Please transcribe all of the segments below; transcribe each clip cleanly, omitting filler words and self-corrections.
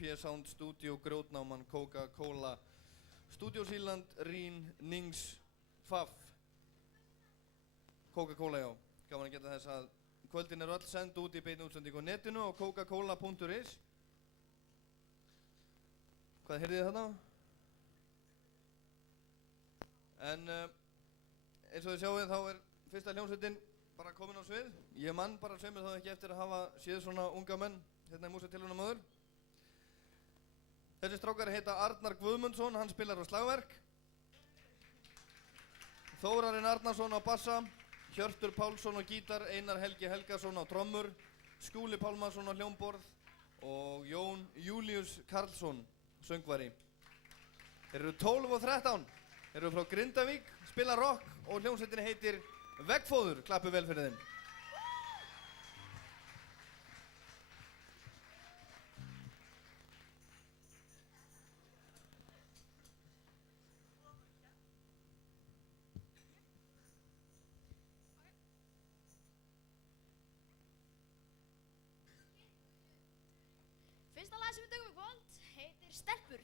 MP Sound Studio, Grjótnáman, Coca-Cola, Studio Zealand, Rín, Nings, Faf. Coca-Cola, já. Gaman að geta þess að kvöldin eru öll send út í beinni útsendingu á netinu á coca-cola.is. Hvað heyrðið þið þarna? En eins og þið sjáið þá fyrsta hljómsveitin bara komin á svið. Ég man bara sveimur þá ekki eftir að hafa séð svona unga menn hérna í músíktilraunum áður. Þessi strákar heita Arnar Guðmundsson, hann spilar á slagverk. Þórarinn Arnarsson á bassa, Hjörtur Pálsson á gítar, Einar Helgi Helgason á trommur, Skúli Pálmason á hljómborð og Jón Júlíus Karlsson, söngvari. Þeir eru 12 og 13, þeir eru frá Grindavík, spila rock og hljómsveitin heitir Veggfóður. Klappu vel fyrir þeim. Fyrsta lag sem við tökum í kvöld heitir Stelpur.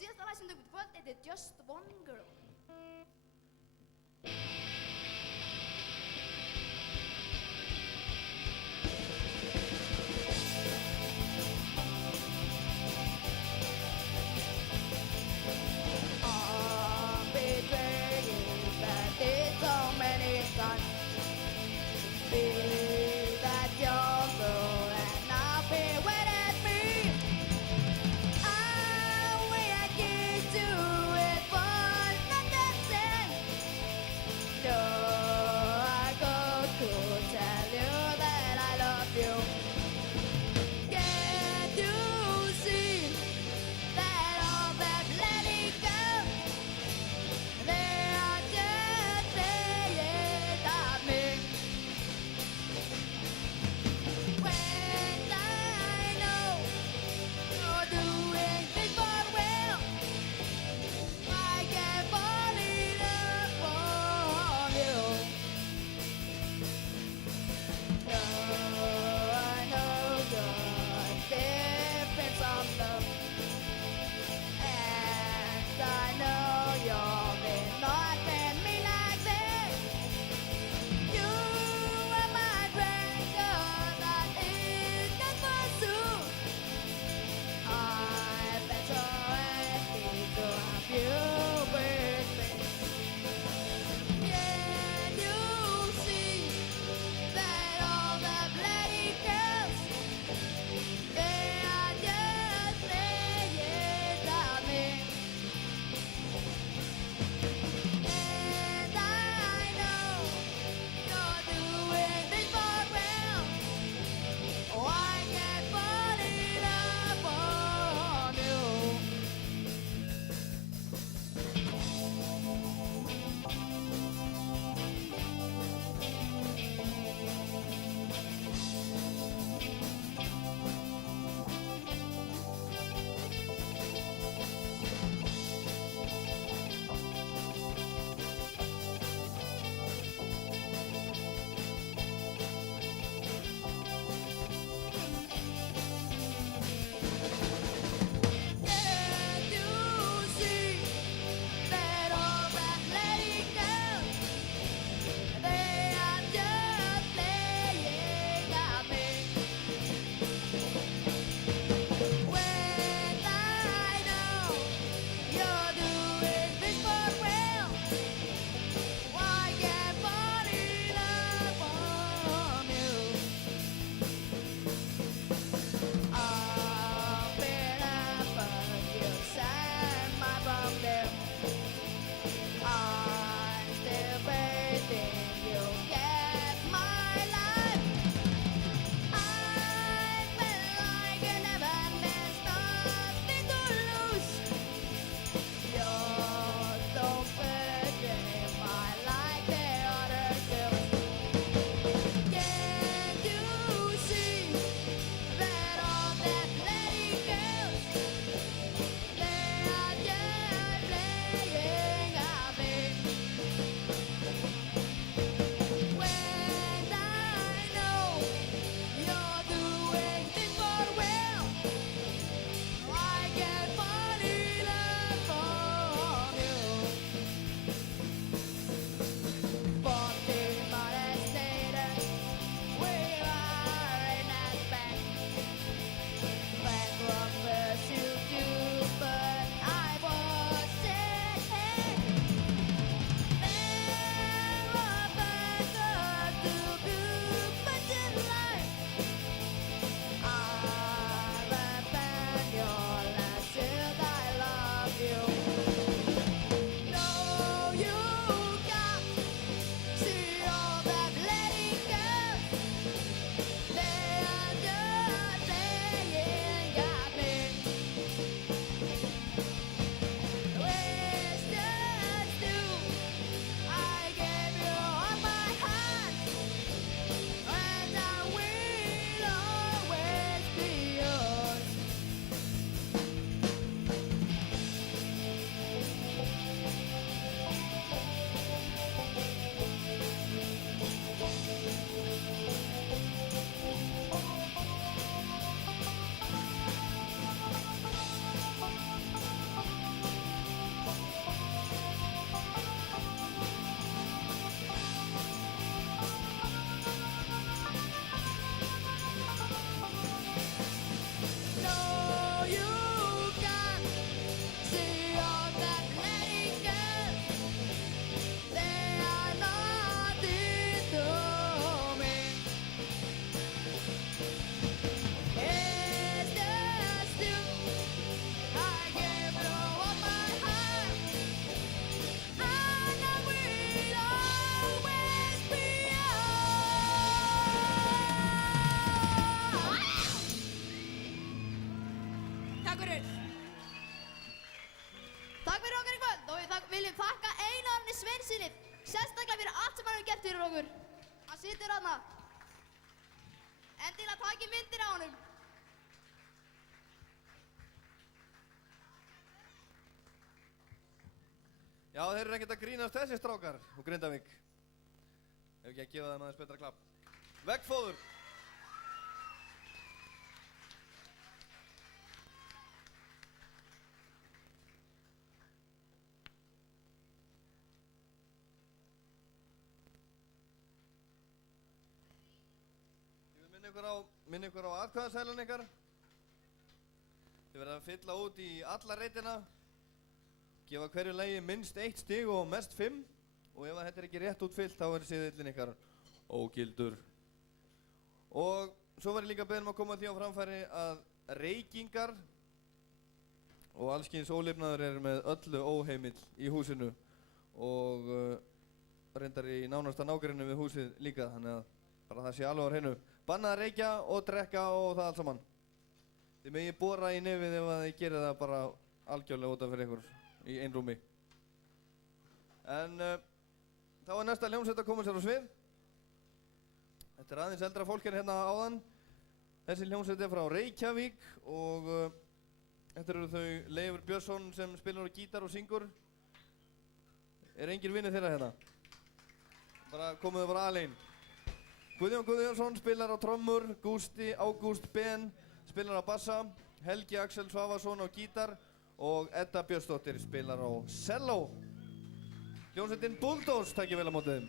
síðasta lag sem við tökum í kvöld heitir Just One Girl. I've been praying that there's so many times. Be that your girl and not be waiting at me. I wish I could do it one night. Sveinsyni, sérstaklega fyrir allt sem hann hefur gert fyrir okkur. Hann situr þarna. Endilega takið myndir á honum. Já, þeir eru ekkert að grínast þessi strákar úr Grindavík. Ef ekki að gefa þeim aðeins betra klapp. Veggfóður. Ég vil minna ykkur á atkvæðaseðlun ykkar. Þið verða að fylla út í alla reitina. Gefa hverju lagi minnst 1 stig og mest 5. Og ef þetta er ekki rétt útfyllt þá er seðillinn ykkar ógildur. Og svo var ég líka beðinn að koma því á framfæri að reykingar og allskyns ólifnaður er með öllu óheimill í húsinu og reyndar í nánasta nágrenni við húsið líka, þannig að bara það sé alveg á hreinu. Bannað að reykja og drekka og það allt saman. Þið megið bora í nefið ef þið gerir það bara algjörlega út af fyrir ykkur í einrúmi. En þá er næsta hljómsveit að koma sér á svið. Þetta er aðeins eldra fólk hérna áðan. Þessi hljómsveit er frá Reykjavík og þetta eru þau Leifur Björnsson sem spilar á gítar og syngur. Er engir vinir þeirra hérna? Bara komuðu bara alein. Guðjón Guðjónsson spilar á trommur, Gústi Ágúst Ben spilar á bassa, Helgi Axel Svavarsson á gítar og Edda Björnsdóttir spilar á selló. Hljómsveitin Bulldogs takir vel á móti þeim.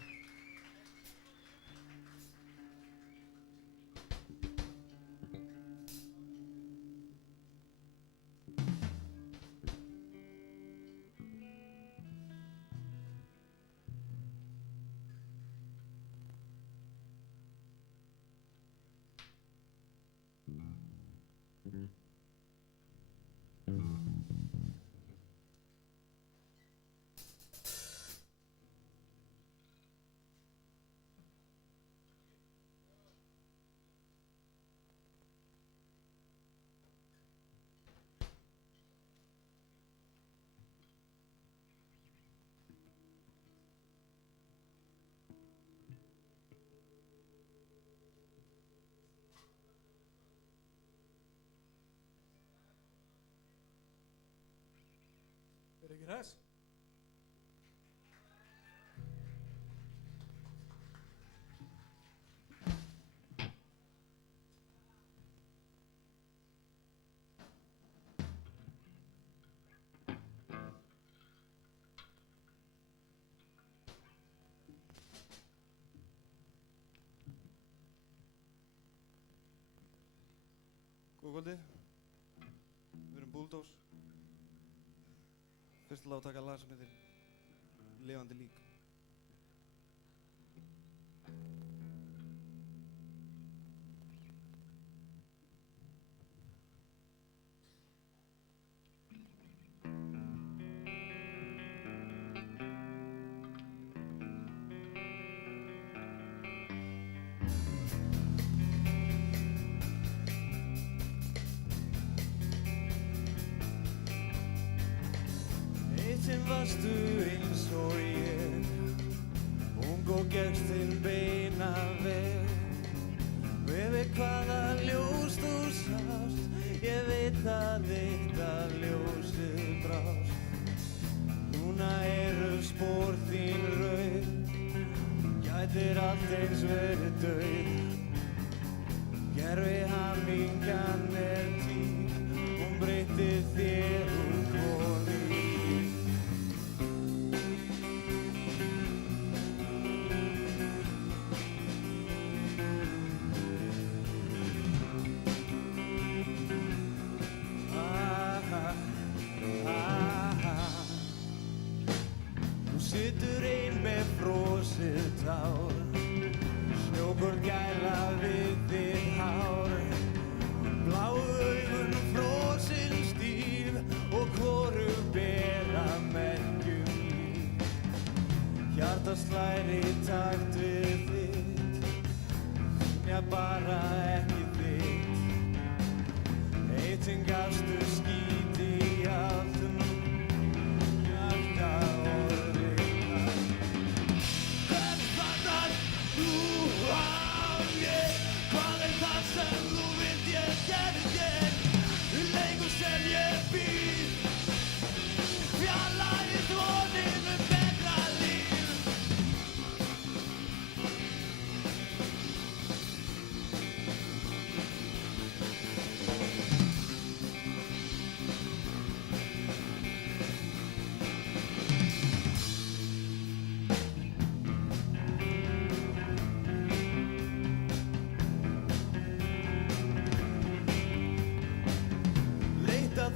Er ekki hress? Góða kvöldi. Við erum Bulldogs. Fyrst til að taka lag sem heitir Lifandi lík. Sem varstu eins og ég, ung og gekkst þinn beina veg. Við hvaða ljós þú sást, ég veit að eitt að ljósið brást. Núna eru spór þín rauð, gætir allt eins verið dauð. Gervi hamingjan er tík, hún breytti þér úr konu. Situr ein með frosið tár, snjókorn gæla við þitt hár. Bláu augun frosin stíf og hvoru bera merkjum líf. Hjartað slær í takt við þitt, já bara ekki þitt. Eitt gafstu skít í allt, hjarta orðið.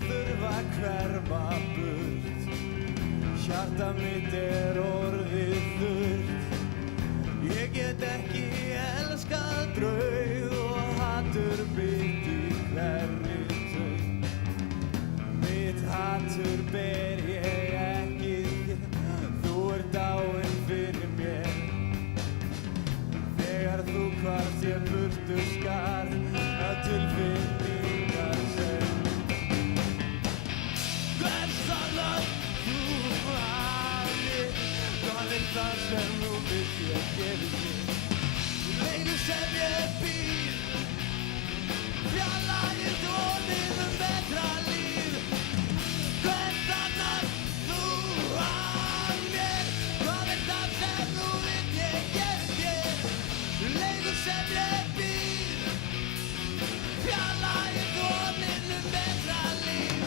þurfa að hverfa burt. Hjarta mitt orðið þurrt. Ég get ekki elskað draug og hatur mitt í hverri taug. Mitt hatur ber ég ekki þér, þú dáinn fyrir mér. Þegar þú hvarfst ég burtu skar að tilfinningar sem. Hvers þarf þú af mér? Hvað það sem þú vilt ég gefi þér? Leiðu sem ég býr, fjarlægir vonir betra líf. Hvers þarf þú af mér? Hvað það sem þú vilt ég gefi þér? Leiðu sem ég býr, fjarlægir vonir betra líf.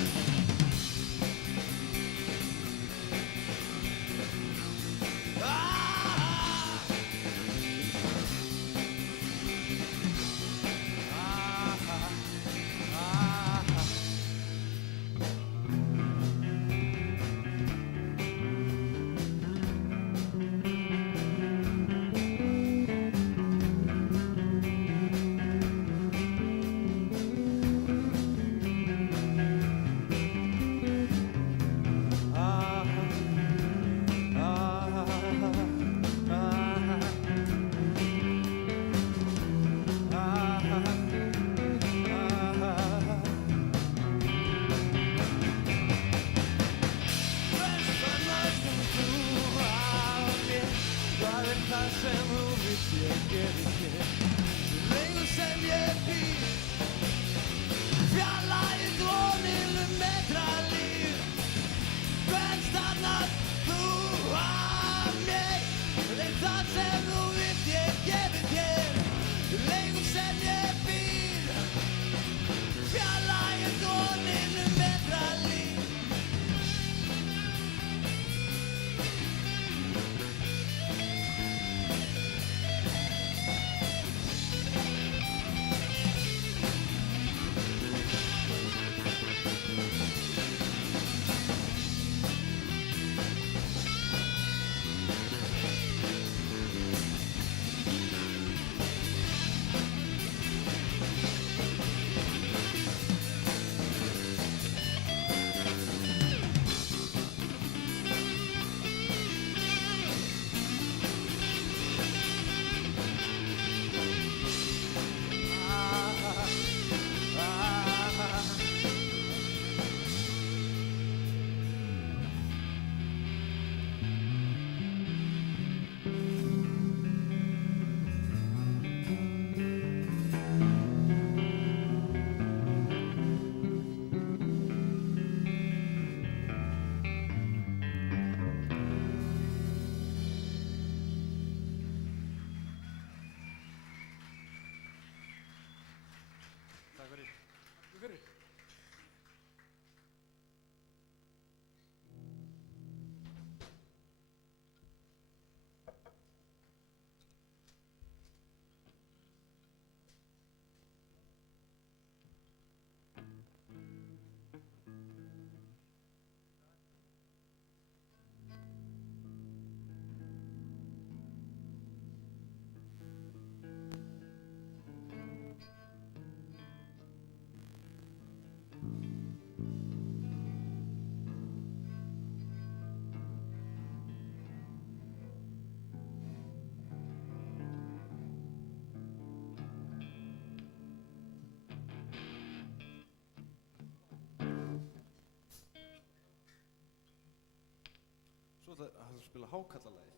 Svo ætla að spila hákallalagið.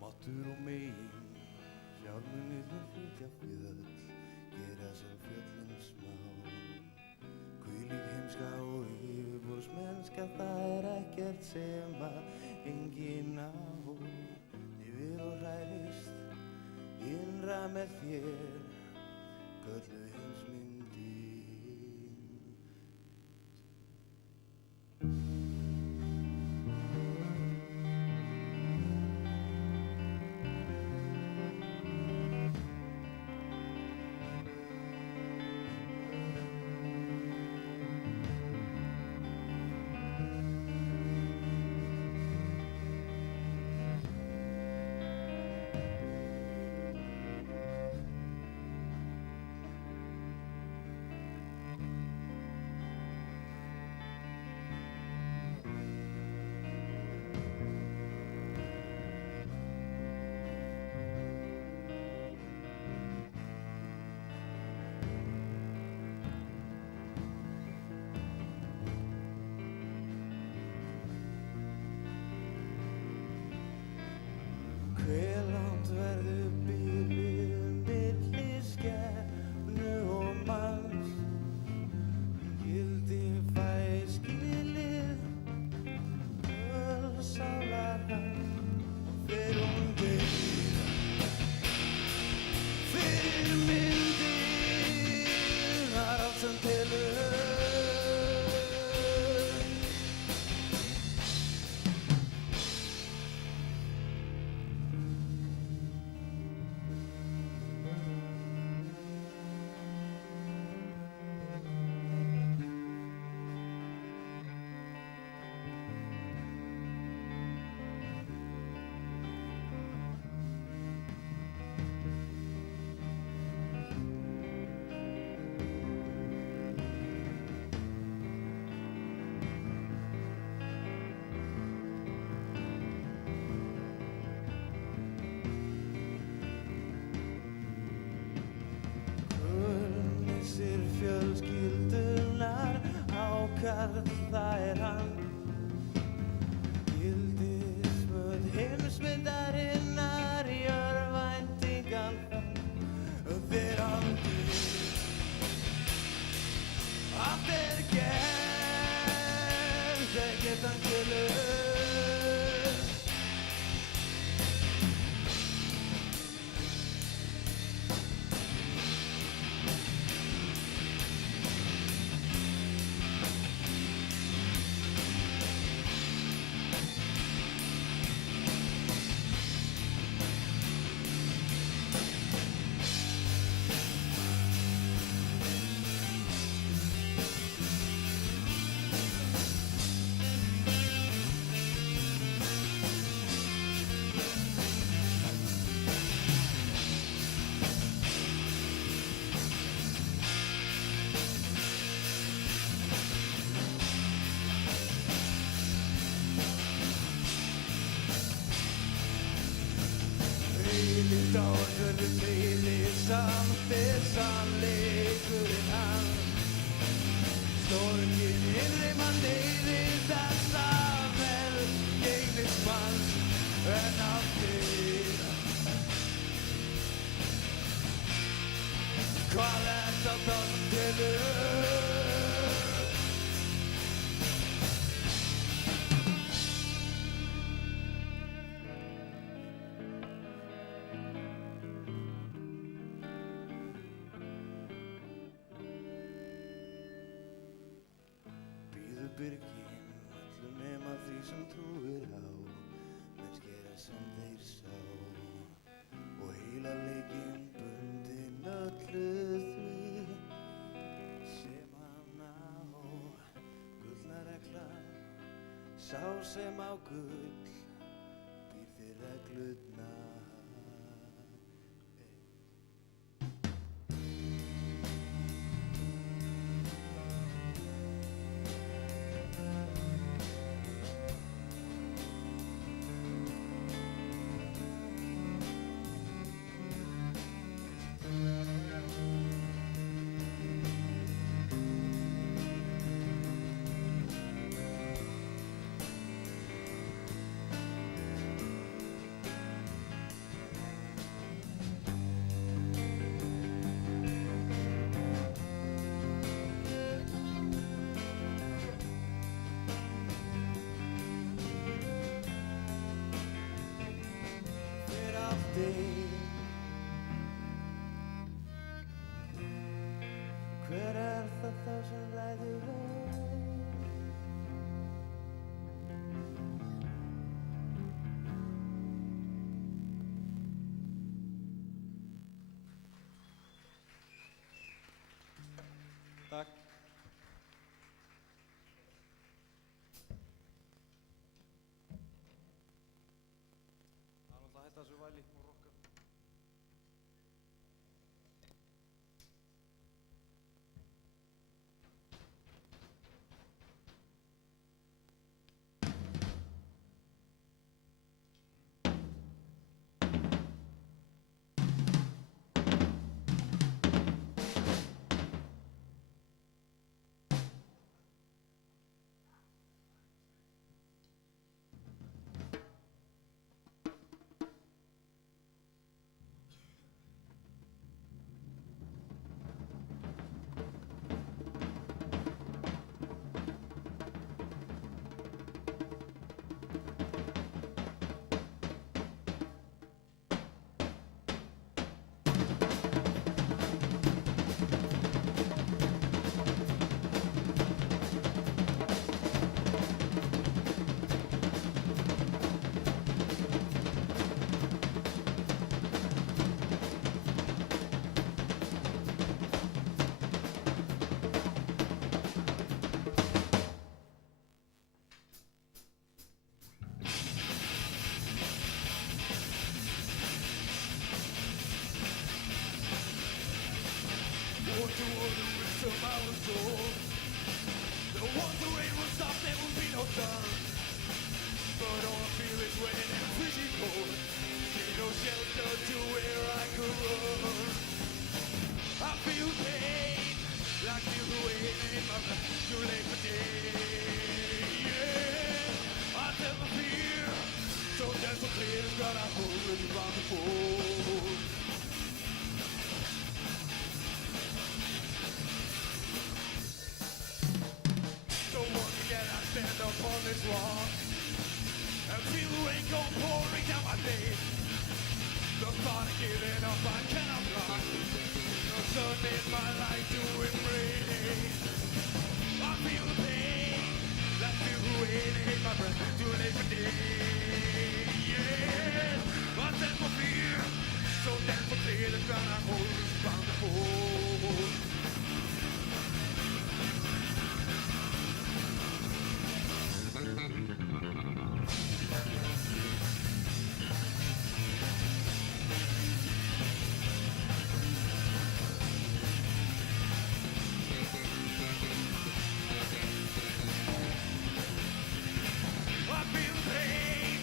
Máttur og megin, sjálfmunirnir flytja fjöll, gera sem fjöllin smá. Hvílík heimska og yfirborðsmennska, það ekkert sem að enginn á. Yfir og hræðist, innra með þér, kölluð heimsmyndin. allt er gert, ekkert angurlaust. Eilíft áður verður meilið samt sannleikurinn hann. Sorgin innri mann leiðir þessa velgengnismanns en aftur. Hvað er það sem telur? Byrgin, öllum nema því sem trúir á, menn skera sem þeir sá, og heila leikinn bundinn öllu því sem hann á. Gullna regla, sá sem á gull, býr þér reglurnar. Hver er það þá sem ræður Takk. Það er náttúrulega hægt að þessu væli og rokka. walk. I feel the rain go pouring down my face. The thought of giving up I cannot block. The sun in my life to embrace. I feel the pain, like feel the weight, I hate my breath, too late for day. Yeah, I stand for fear, so damn for clear the ground I hold is bound to hold. I feel the pain,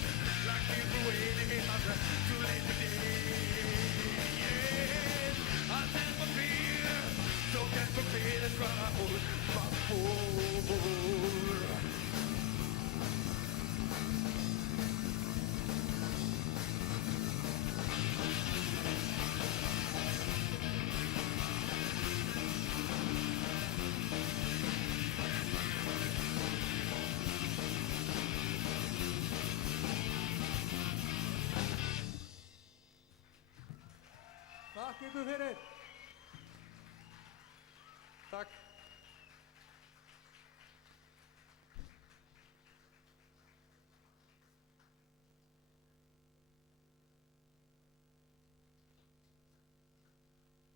like feel the weight, I hate my breath, too late for day. Yeah, I stand for fear, so damn for clear the ground I hold is bound to hold. Takk ykkur fyrir. Takk.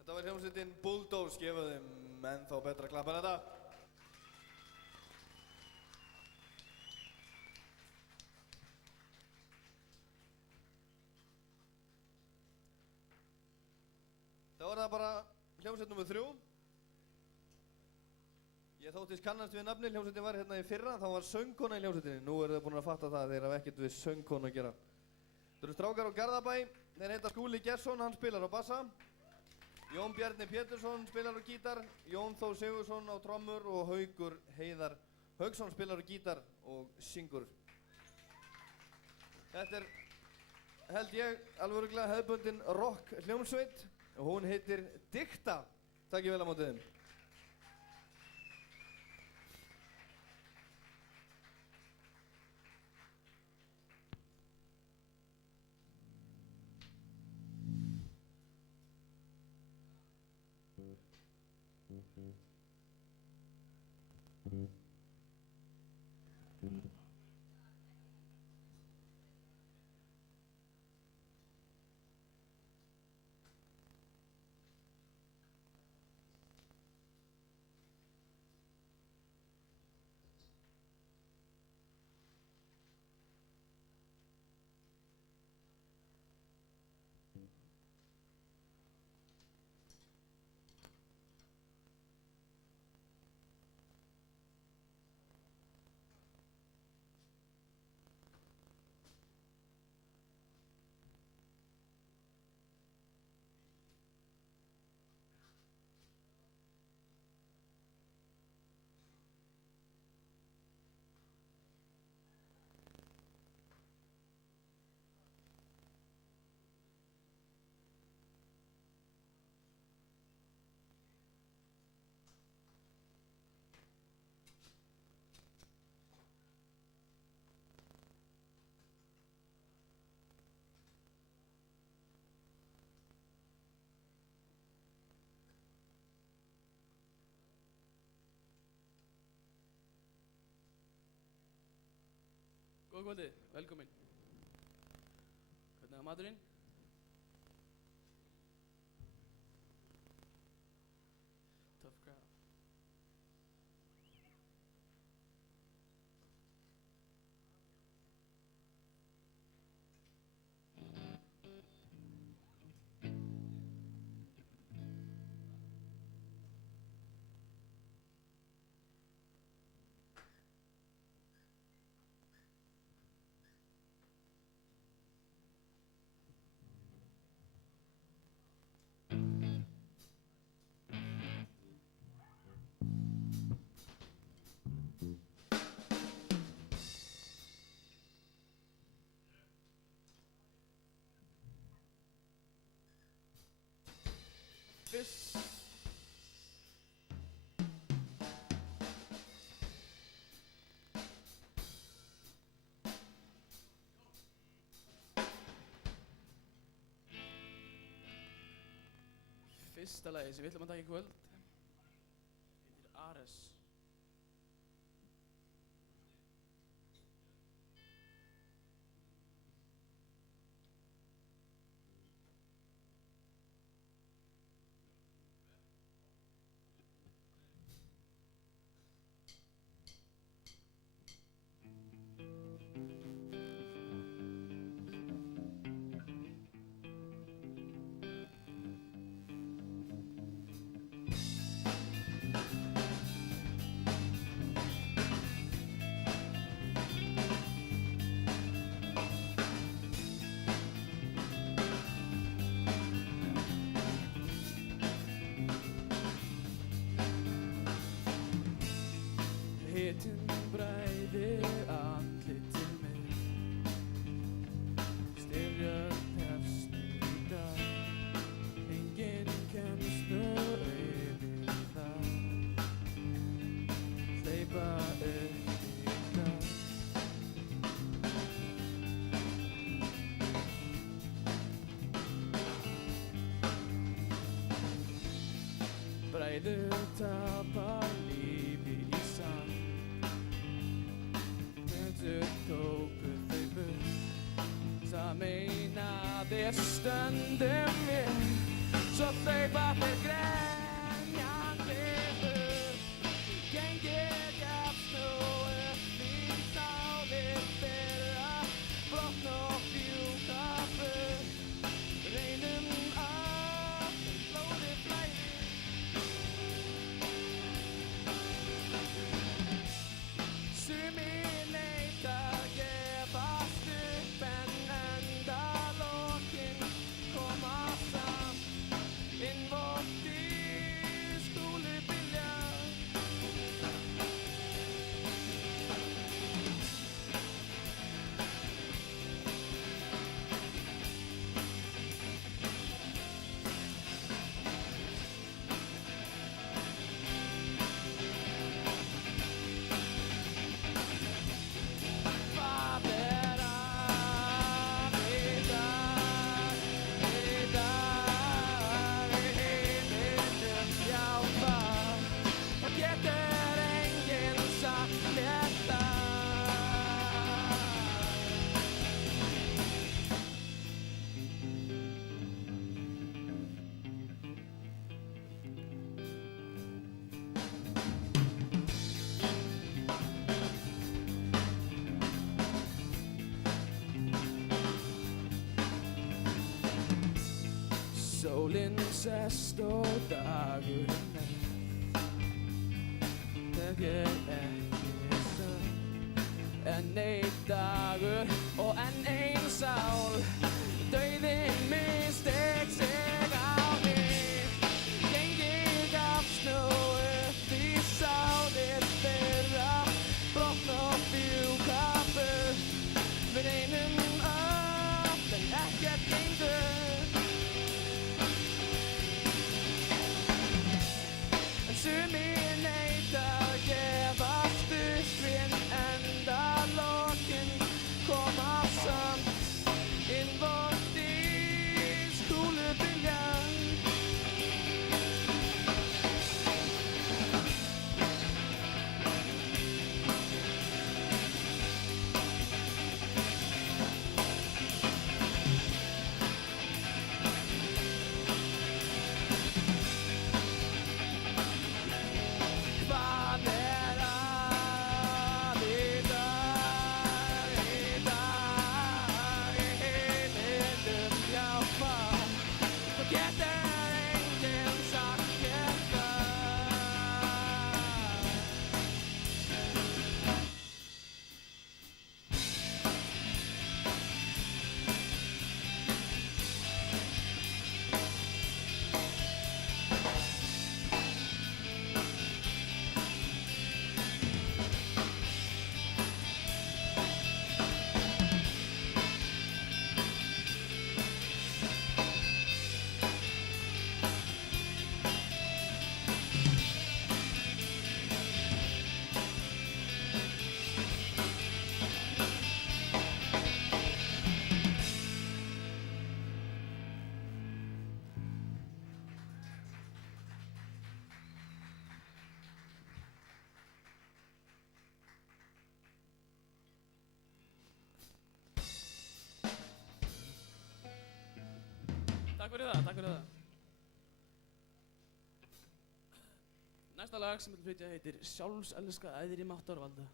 Þetta var hljómsveitin Bulldogs, gefa þeim ennþá betra klapp en þetta. Þá var það bara hljómsveit nr. 3. Ég þóttist kannast við nafni, hljómsveitin var hérna í fyrra, þá var söngkona í hljómsveitinni. Nú eru þau búin að fatta það, þeir hafa ekkert við söngkona að gera. Þetta eru strákar á Garðabæ, þeir heita Skúli Gesson, hann spilar á bassa. Jón Bjarni Pétursson spilar á gítar, Jón Þór Sigurðsson á trommur og Haukur Heiðar Hauksson spilar á gítar og syngur. Þetta er, held ég, alveg örugglega hefðbundin rock hljómsveit og hún heitir Dikta. Takk ég vel á móti þeim. Góða kvöldið, velkomin. Hvernig var maturinn? Tough crowd. Fyrsta lagi sem við ætlum að taka í kvöld heitir Ares. Hitinn bræðir andlitið mér, styrjöld hefst í dag, enginn kemst nú yfir það, hleypa upp í dag. Bræður tapar lífi í sand, tóku þau burt, það meinaði stundum mér, svo hlaupa þeir grenjandi burt, gengið gafst nú upp í sálir þeirra, brotna og fjúka burt, reynum að blóðið flæðir. Sumir neita að gefast upp en endalokin koma samt inn vort í skúlubylja. Hvað er að í dag, í heiminum, já það getur enginn sagt mér það. Sólin sest og dagurinn þegar ekki stund, enn einn dagur og enn ein sál, dauðinn missteig sig á mig, gengið gafst nú upp í sálir þeirra, brotna og fjúka burt, við reynum upp en ekkert gengur. Sumir neita að gefast upp en endalokin koma samt inn vort í skúlubylja. Takk fyrir það, takk fyrir það. Næsta lag sem ég vil flytja heitir Sjálfselska æðri máttarvalda.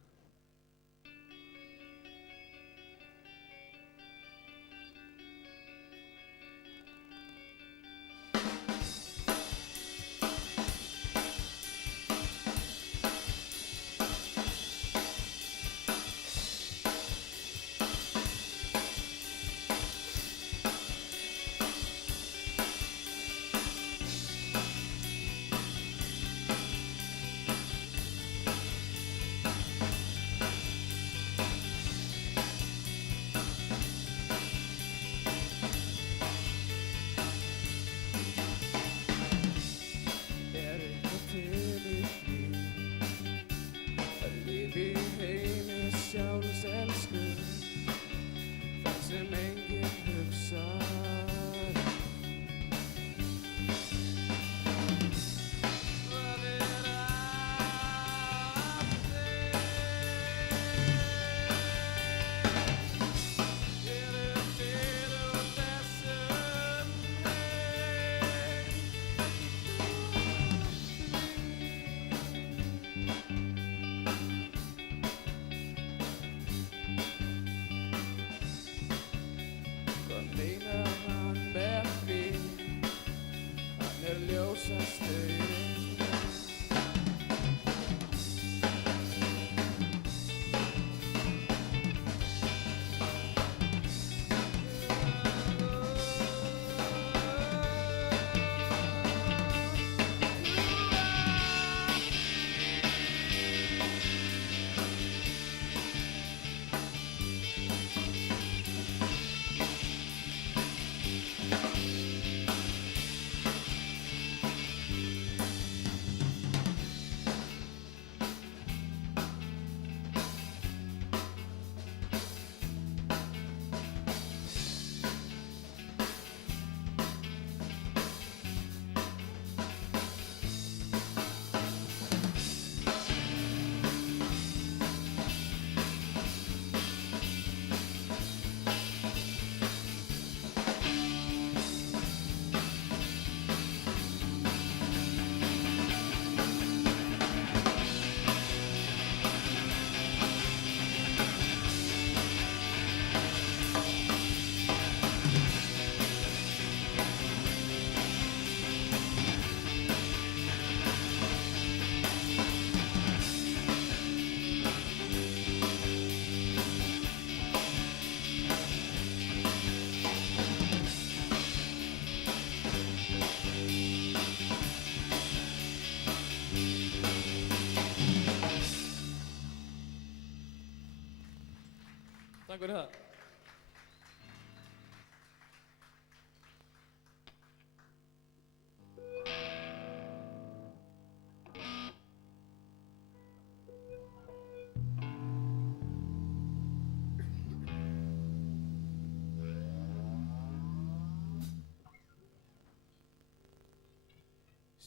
Takk fyrir það.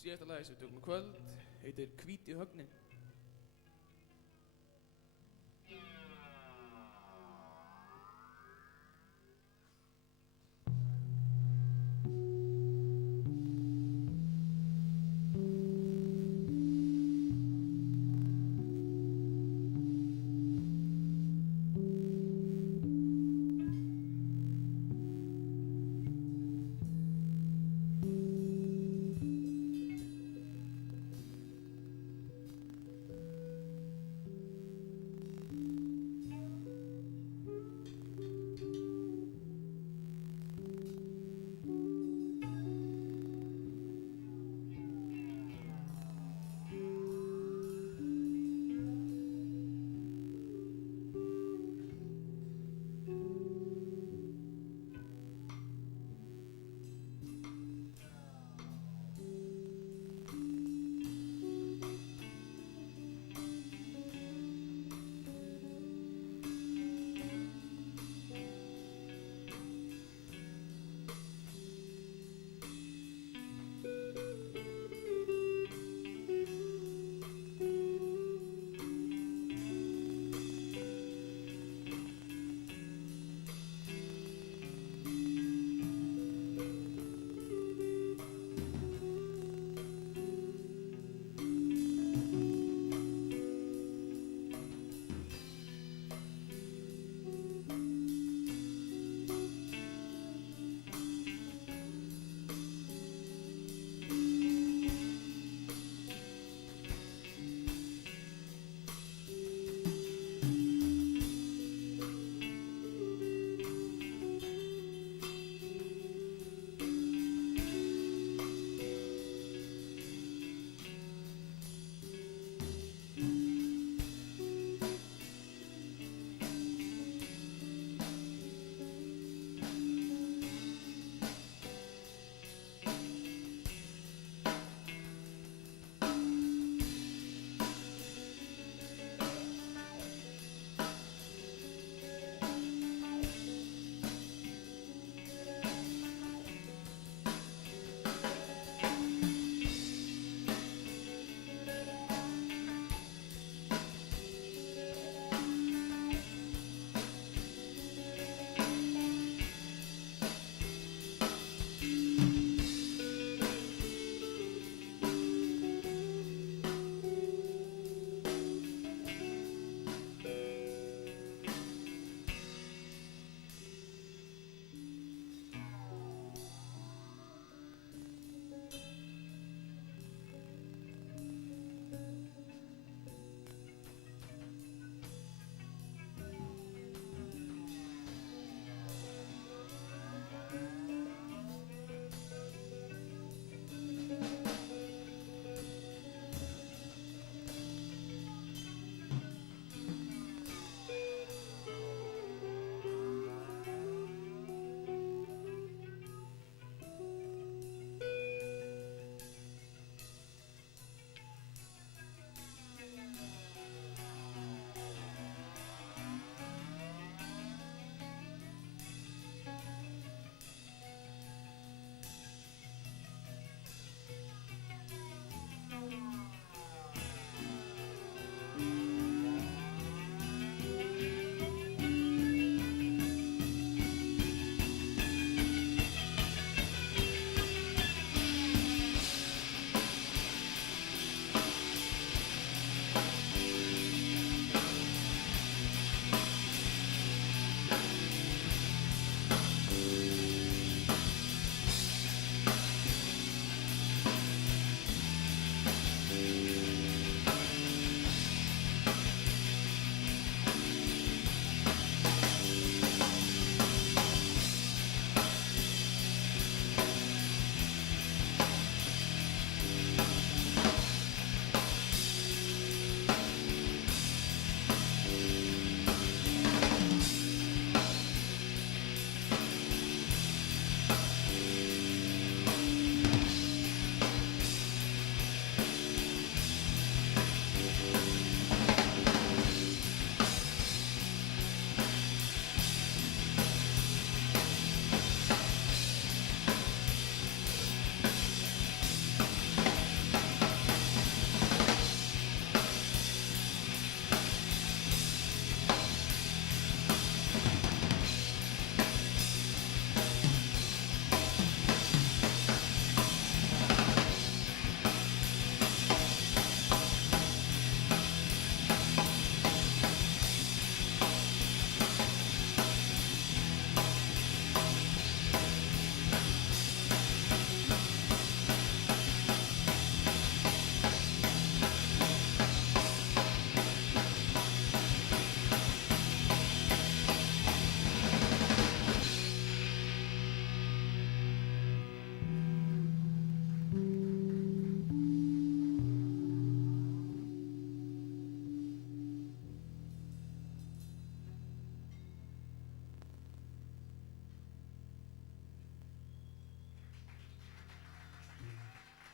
Síðasta lagi sem við tökum í kvöld heitir Hvíti högnin.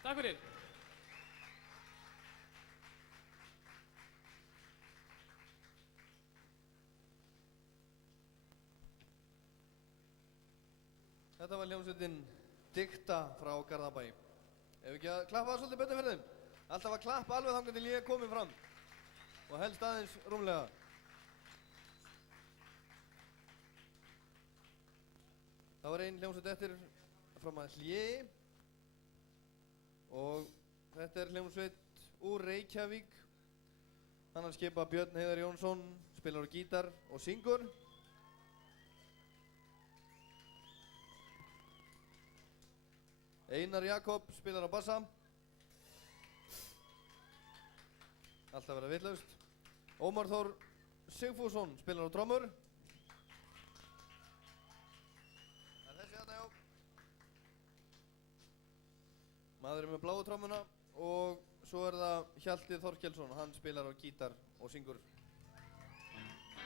Takk fyrir. Þetta var hljómsveitin Dikta frá Garðabæ. Ef ekki að klappa það svolítið betur fyrir þeim. Alltaf að klappa alveg þangað til ég er kominn fram. Og helst aðeins rúmlega. Það var ein hljómsveit eftir fram að hléi. Og þetta er hljómsveit úr Reykjavík. Hann skipa Björn Heiðar Jónsson, spilar á gítar og syngur. Einar Jakob spilar á bassa. Alltaf verið vitlaust. Ómar Þór Sigfússon spilar á trommur. Það er þessi þarna, já. Maðurinn með bláu trommuna og svo er það Hjalti Þorkelsson, hann spilar á gítar og syngur.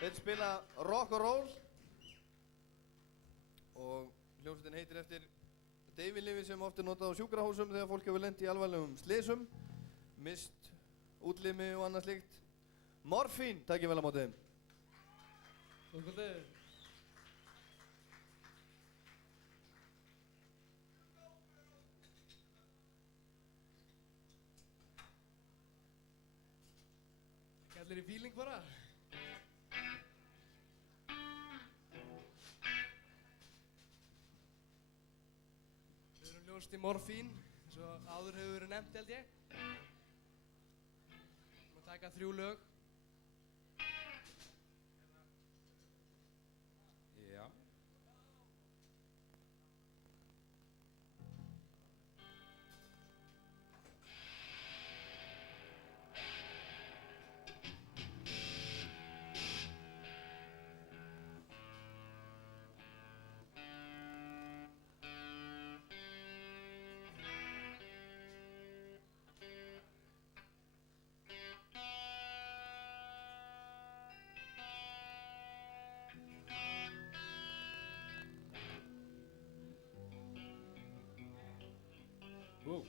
Þeir spila rock and roll og hljómsveitin heitir eftir deyfilyfi sem oft er notað á sjúkrahúsum þegar fólk hefur lent í alvarlegum slysum, mist útlimi og annað slíkt. Morfín, takk ég vel á móti þeim. Góð kvöldi. Ekki allir í fíling bara. Við erum ljóst í Morfín, eins og áður hefur verið nefnt held ég. Við erum að taka 3 lög. Já. Wow.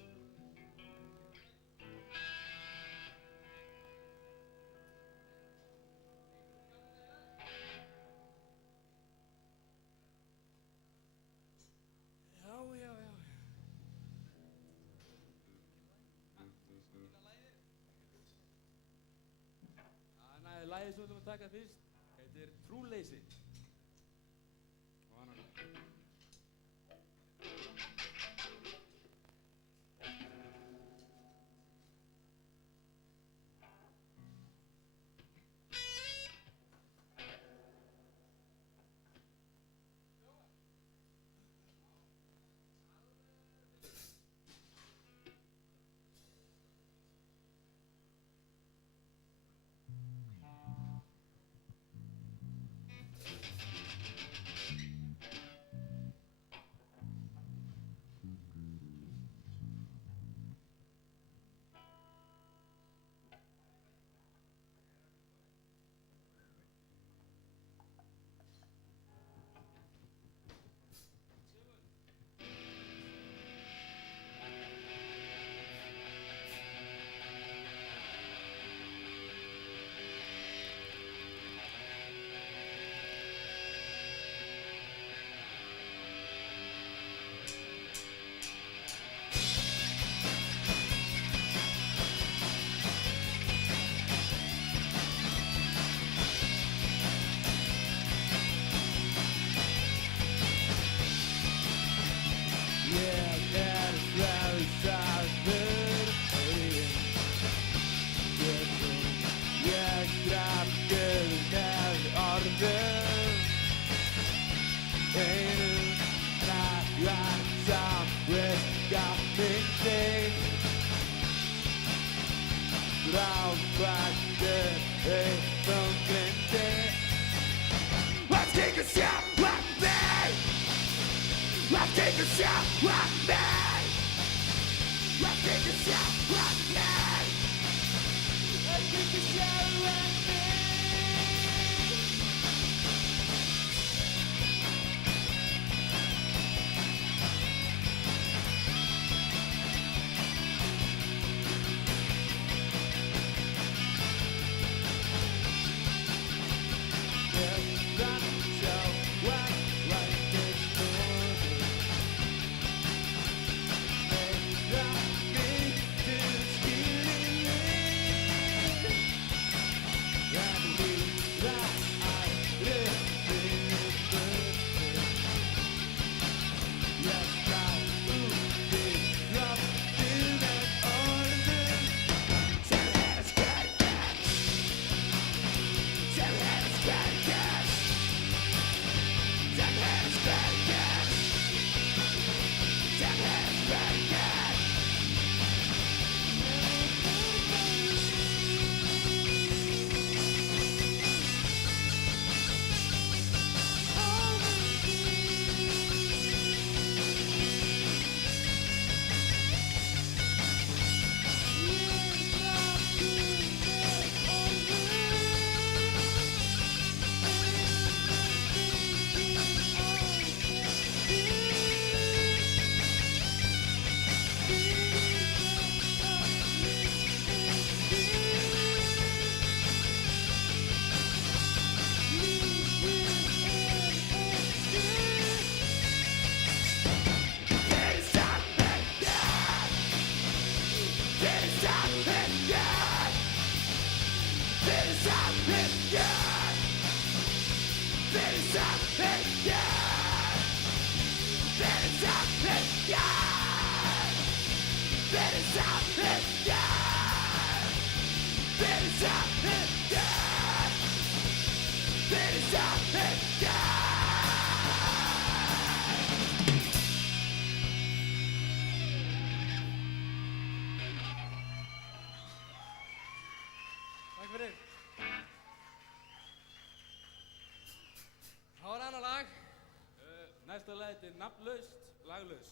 Já. Lagið sem við ætlum að taka fyrst heitir Trúleysi. Og hann er Takk fyrir. Það var annað lag. Næsta lag er nafnlaust, laglaus.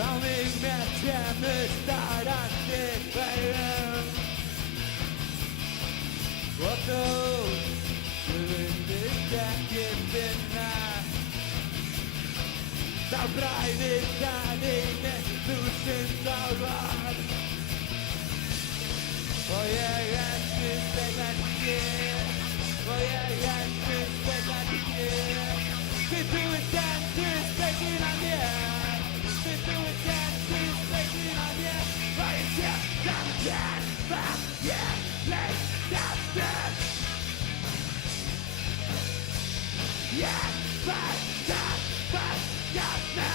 Á mig með tveimur starrandi hverjum og þú virðist ekki finna þá bræðir það einu 1000 álvar og ég endist ekki og ég endist ekki því þú endist ekki að mér þú endist ekki að mér og ég sé það hvað ég leist eftir ég var það hvað ég ná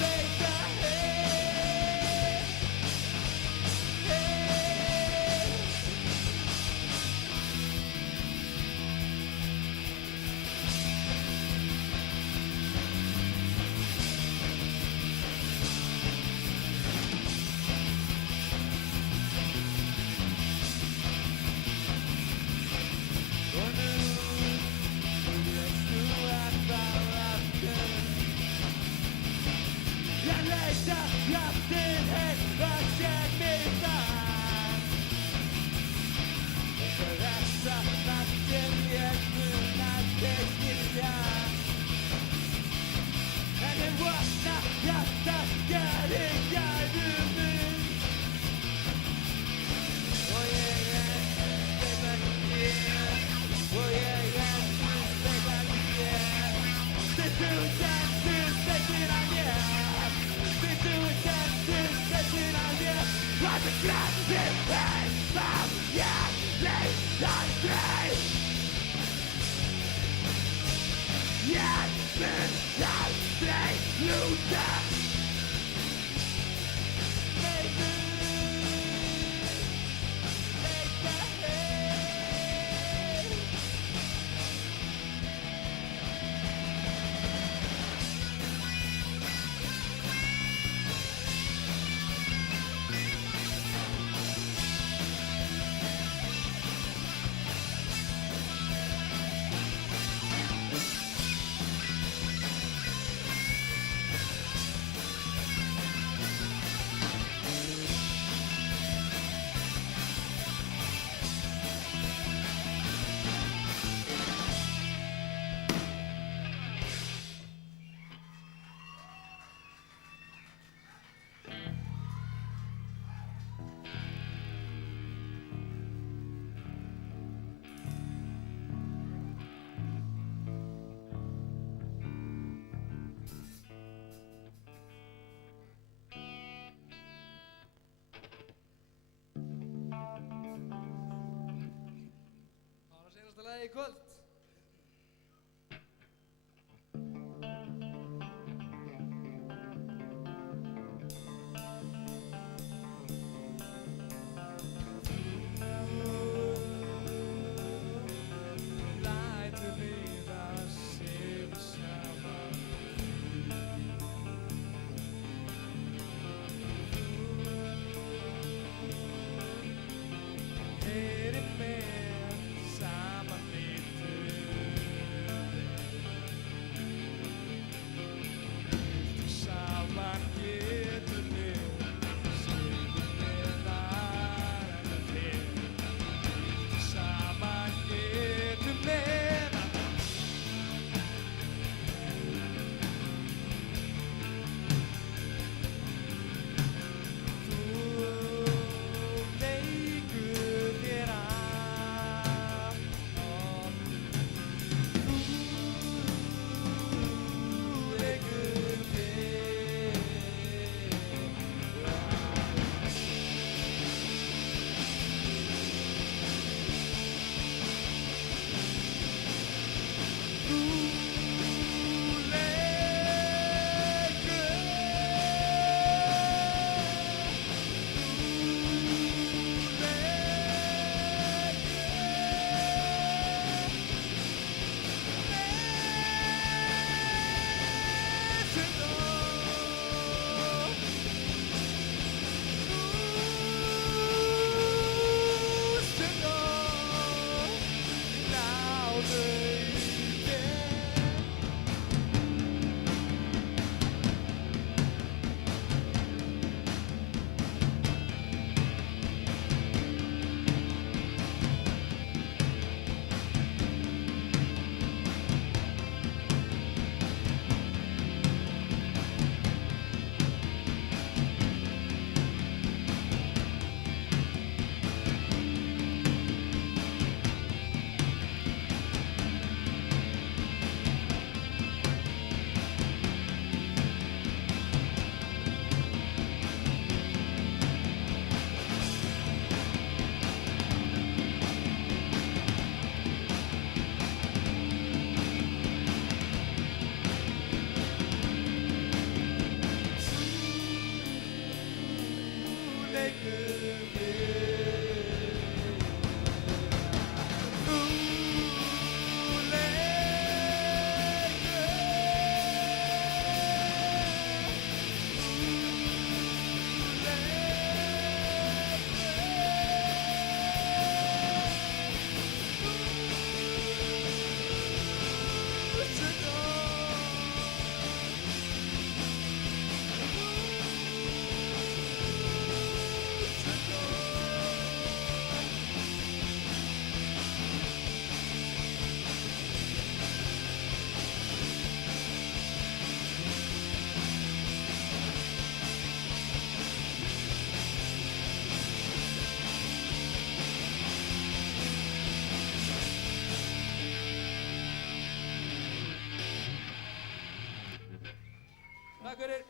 leita heim og nú viðstu að fá aftur ég leita aftur eitthvað sem mig fann og þessa natt sem ég mun aldrei skilja en ég vona hjarta gerði gæðum og ég endist ekki og ég endist ekki því þú endist ekki að mér því þú endist ekki að mér hvað er græðið heim sem ég leist aldrei ég mun aldrei lúta leita heim Það var seinasta lagið í kvöld. Lætur líða sig saman heyri mér saman lítur Takk fyrir.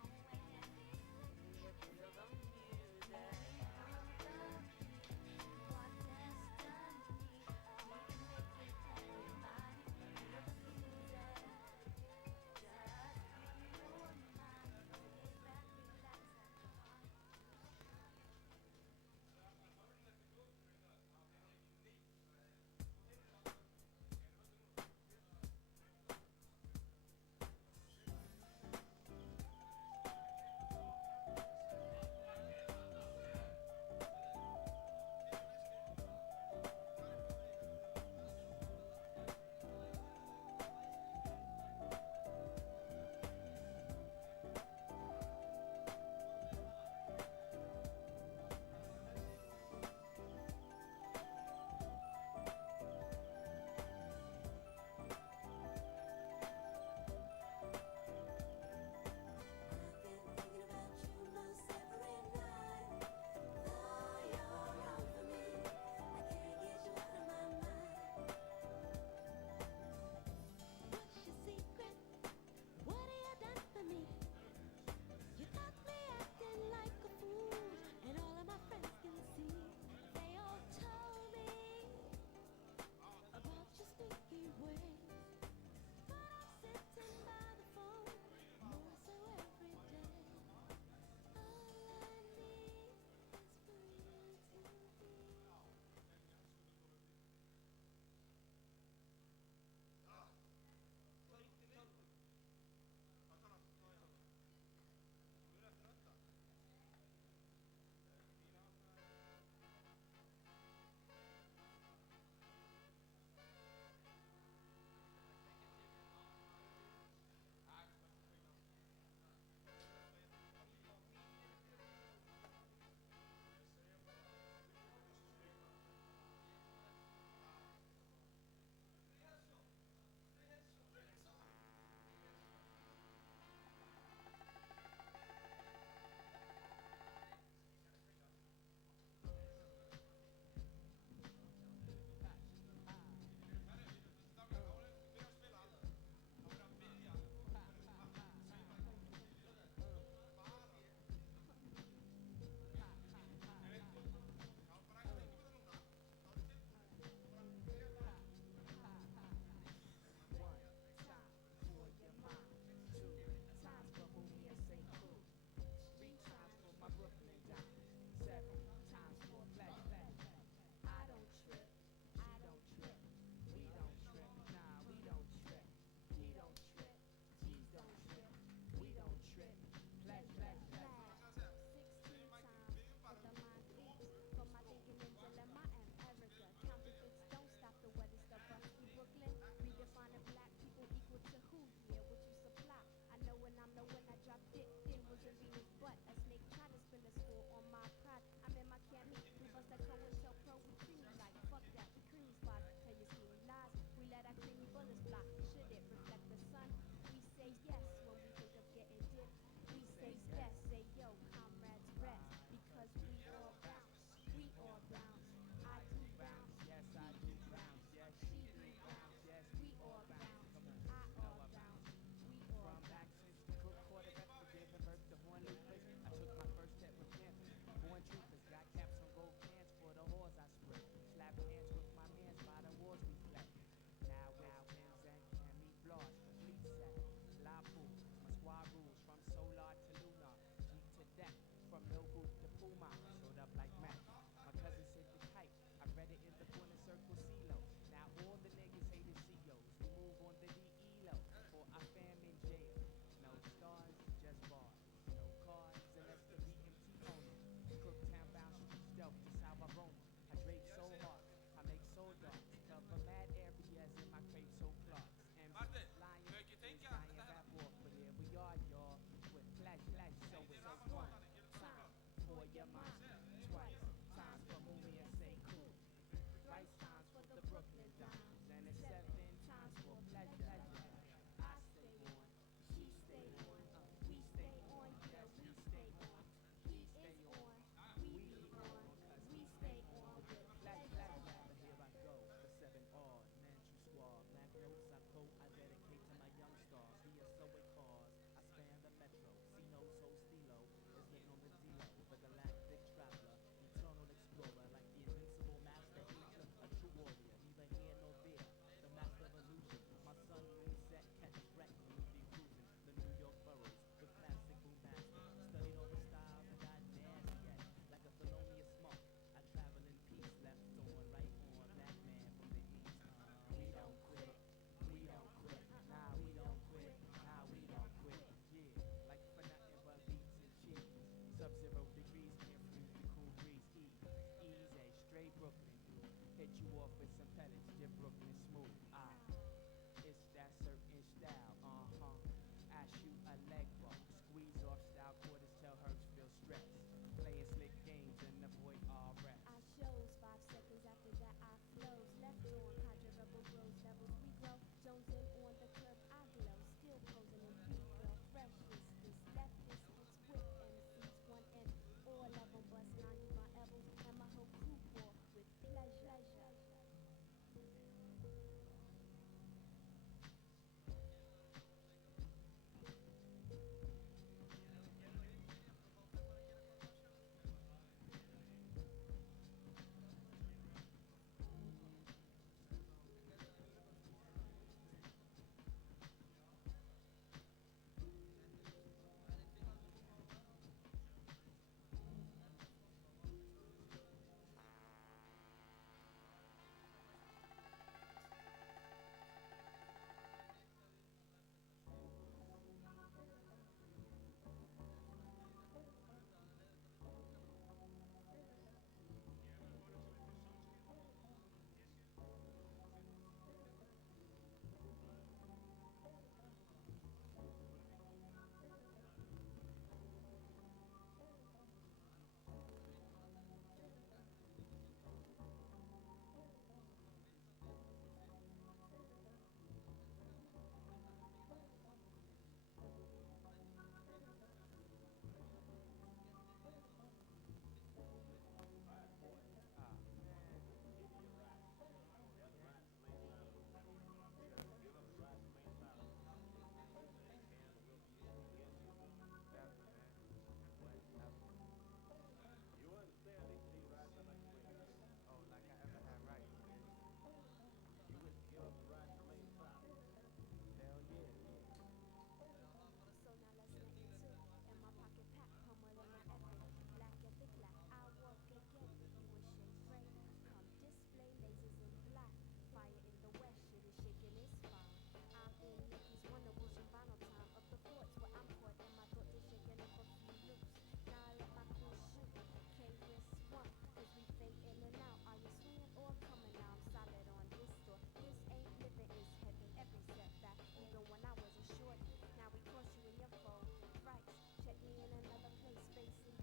Just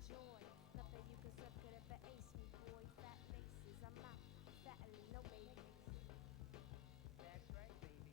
joy. Nothing you can serve could ever ace me, boy. Fat faces, I'm not fat, no baby. That's right, baby.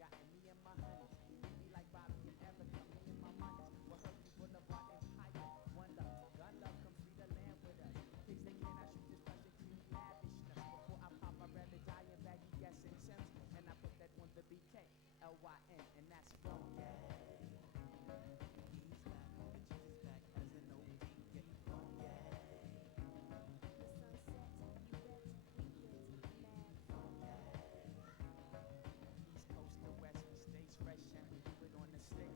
Got me and my honeys, we be like Bobby and Erica. Me and my money, we're Hercules Boulevard Empire. One love, gun love, come see the land with us. Pigs they cannot shoot this pressure, creamy lavishness. Before I pop, I rather die in baggy gas and Sims, and I put that on the BK, LYN, and that's wrong. East Coast to West, we stay fresh and we do it on the stick.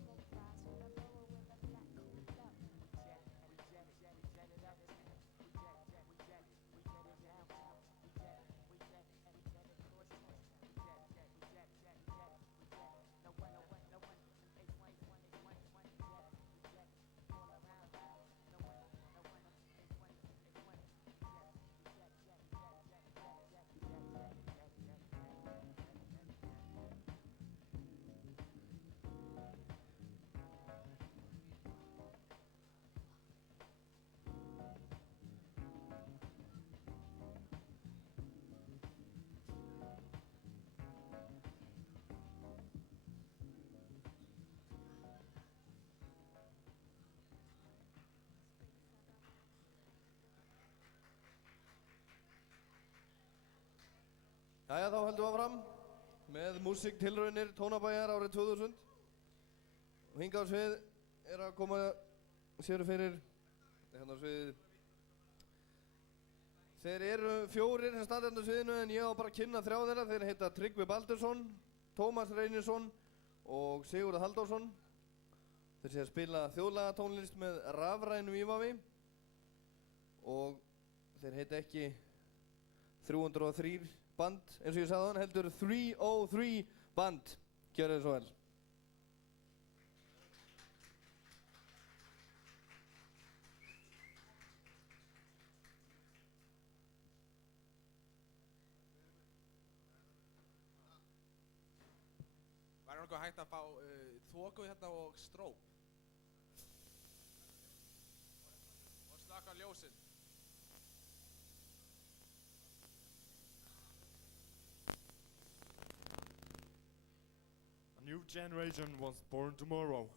Smoke fries from the blower with a flat cooled up. We jet it up. We jet it downtown. We jet it across town. We jet. No one. H1, jet. We jet all around town. No one. H1, Jæja, þá heldum við áfram með músíktilraunir Tónabæjar árið 2000. Og hingað á svið er að koma sér fyrir hérna á sviðið. Þeir eru 4 sem standa hérna á sviðinu en ég á bara að kynna 3 þeirra. Þeir heita Tryggvi Baldursson, Tómas Reynisson og Sigurður Halldórsson. Þeir séu að spila þjóðlagatónlist með rafrænu ívafi og þeir heita ekki 303 band, eins og ég sagði hann, heldur 303 band. Gjörðu þið svo vel. Væri nokkuð hægt að fá þoku hérna og stróp? Og slaka ljósin. A new generation was born tomorrow.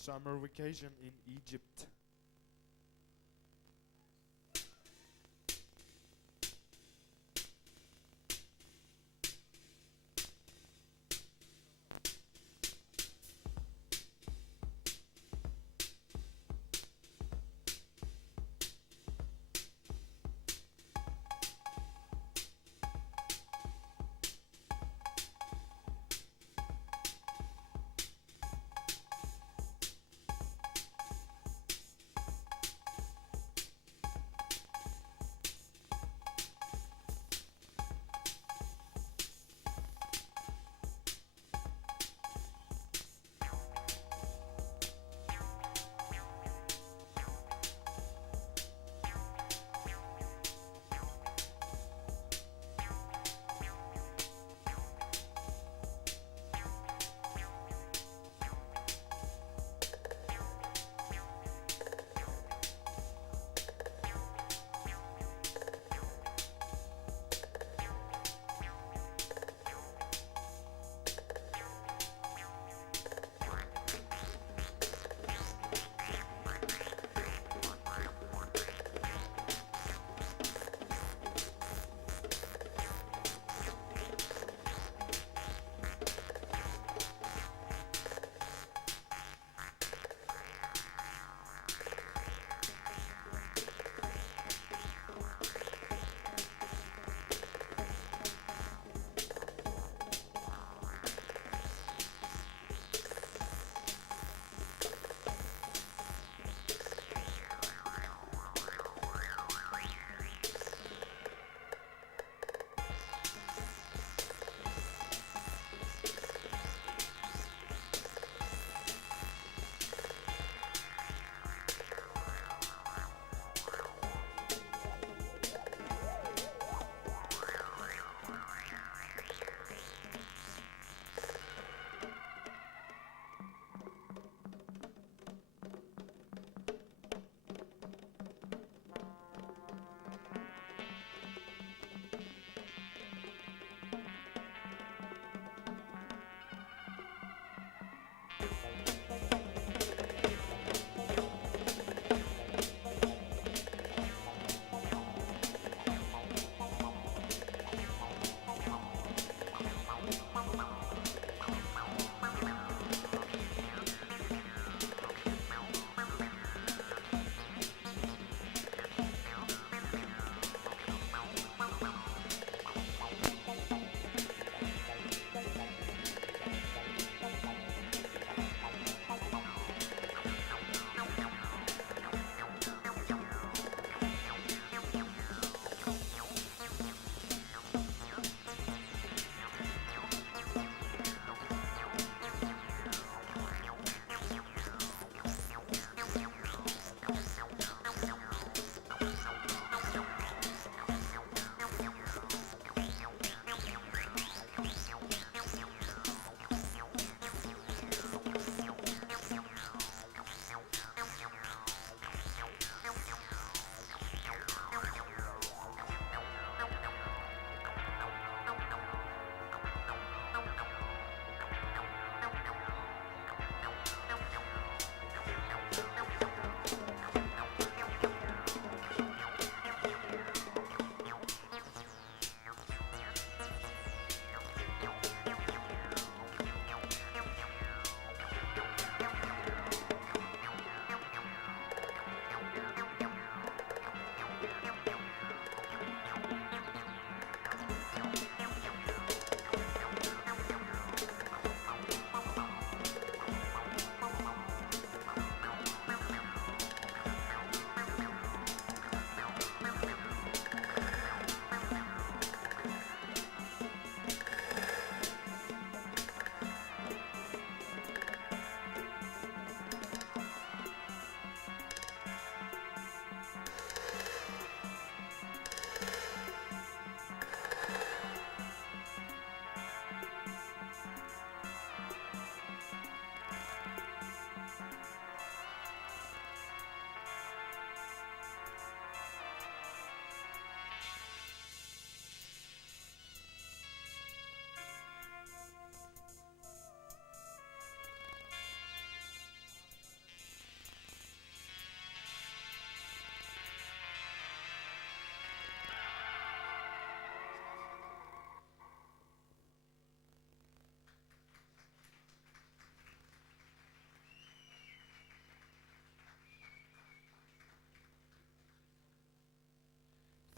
summer vacation in Egypt.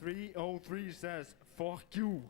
303 says, fuck you.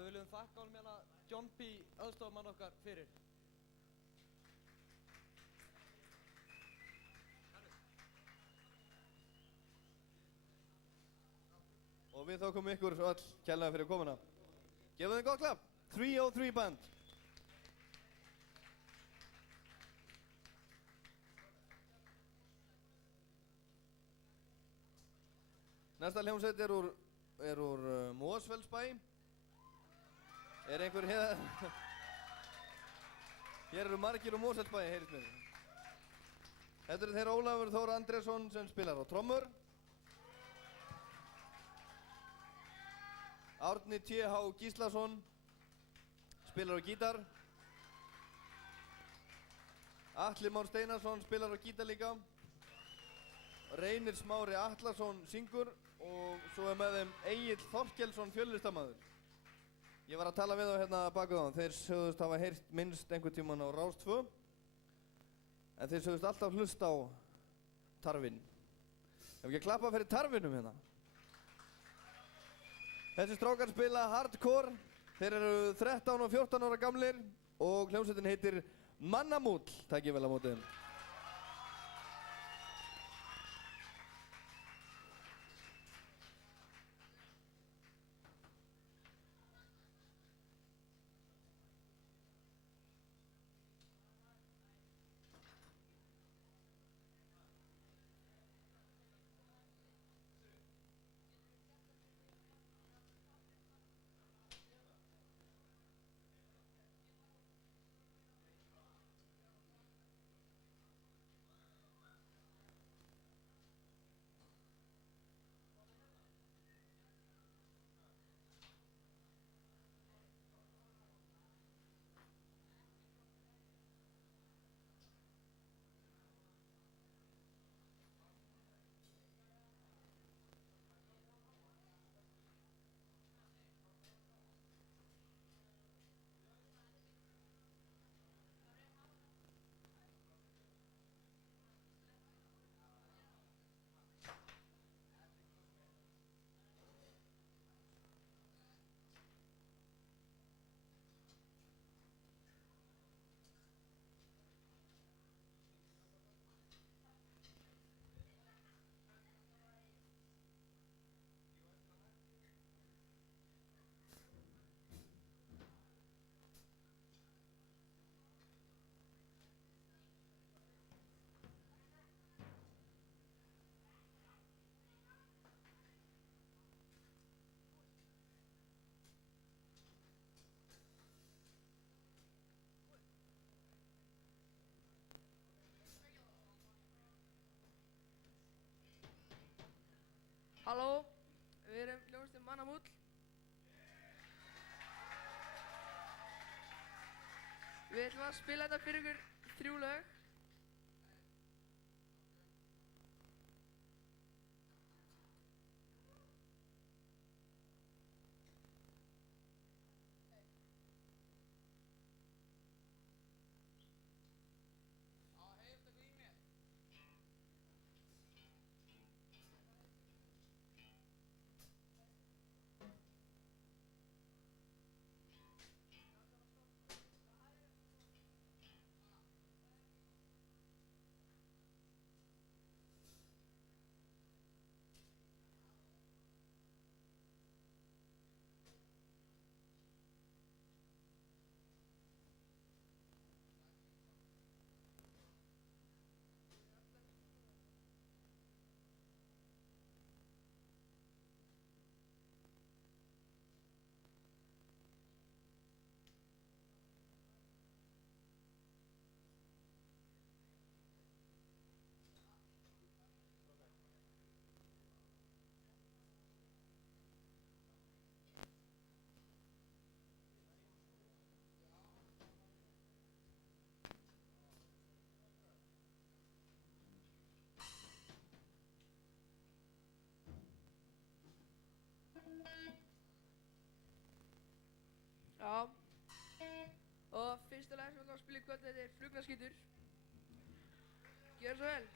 við viljum þakka honum hérna John B. aðstofamann okkar fyrir. Og við þökkum ykkur öll kærlega fyrir komuna. Gefum þeim gott klapp. 303 Band. Næsta hljómsveit er úr Mosfellsbæ. Er einhver hér? Hér eru margir úr Mosfellsbæ, heyrist mér. Þetta eru þeir Ólafur Þór Andrésson sem spilar á trommur. Árni T.H. Gíslason spilar á gítar. Atli Már Steinarsson spilar á gítar líka. Reynir Smári Atlason syngur og svo er með þeim Egill Þorkelsson fjöllistarmaður. Ég var að tala við þá hérna bak við þá. Þeir sögðust hafa heyrt minnst einhvern tímann á Rás 2 en þeir sögðust alltaf hlusta á Tarfinn. Ef ekki að klappa fyrir Tarfinnum hérna. Þessi strákar spila hardcore. Þeir eru 13 og 14 ára gamlir og hljómsveitin heitir Mannamúll. Takk ég vel á móti þeim. Halló, við erum hljómsveitin Mannamúll. Við ætlum að spila þetta fyrir ykkur 3 lög. Já. Og fyrsta lag sem við ætlum að spila í kvöld, þetta er Flugnaskítur. Gjörðu svo vel.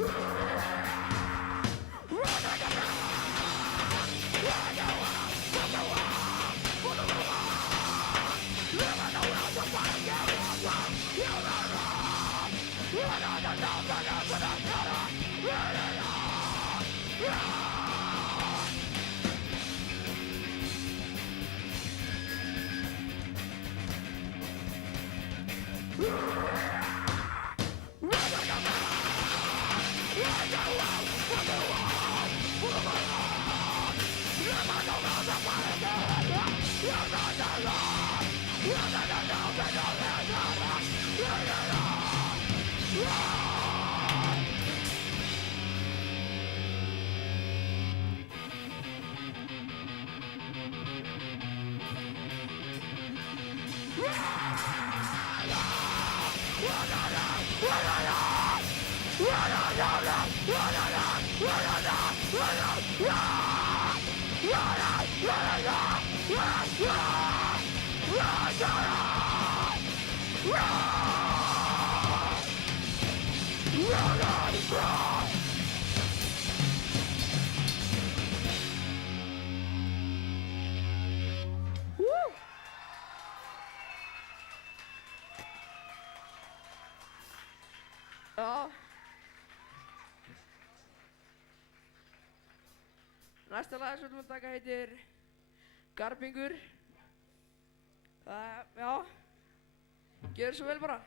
Já. Næsta lag sem við ætlum að taka heitir Garbingur. Já. Gjörðu svo vel bara.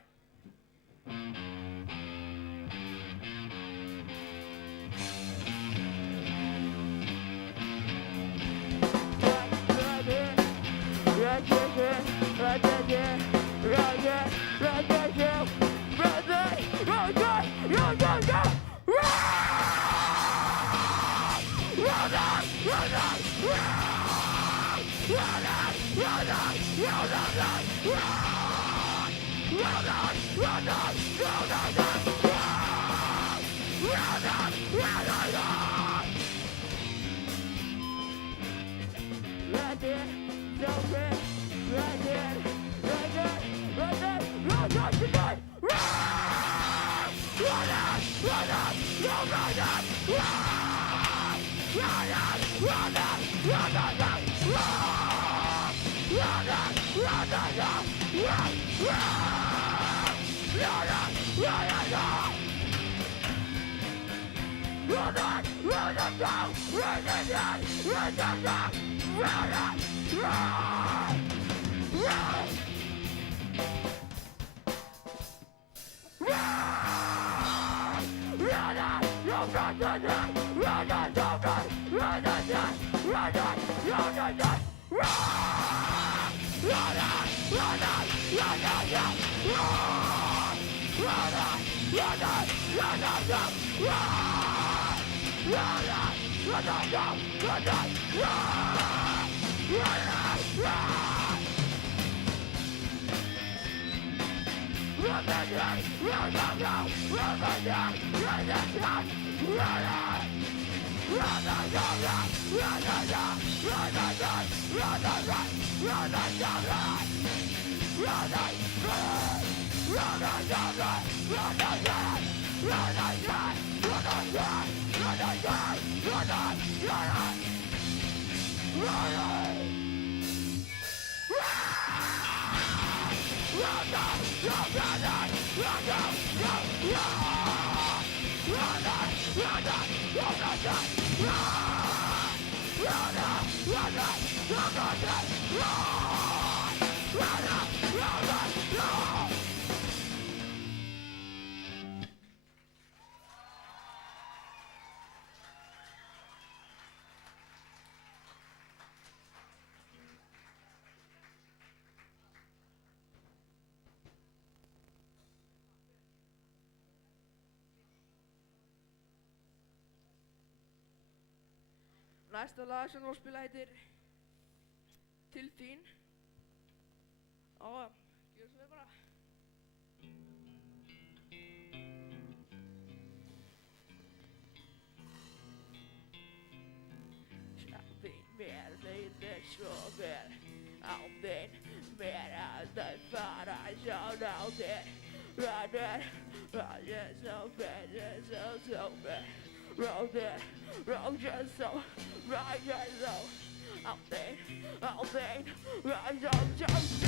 Næsta lag sem við að spila heitir Til þín. Já, gjörðu svo vel bara. Sjálfinn mér leiðir svo vel á þinn, mér að það fara sjálf á þinn. Ræður, ræður svo fyrir svo so bad. Roll that, roll just so, right just so. I'll think, right just.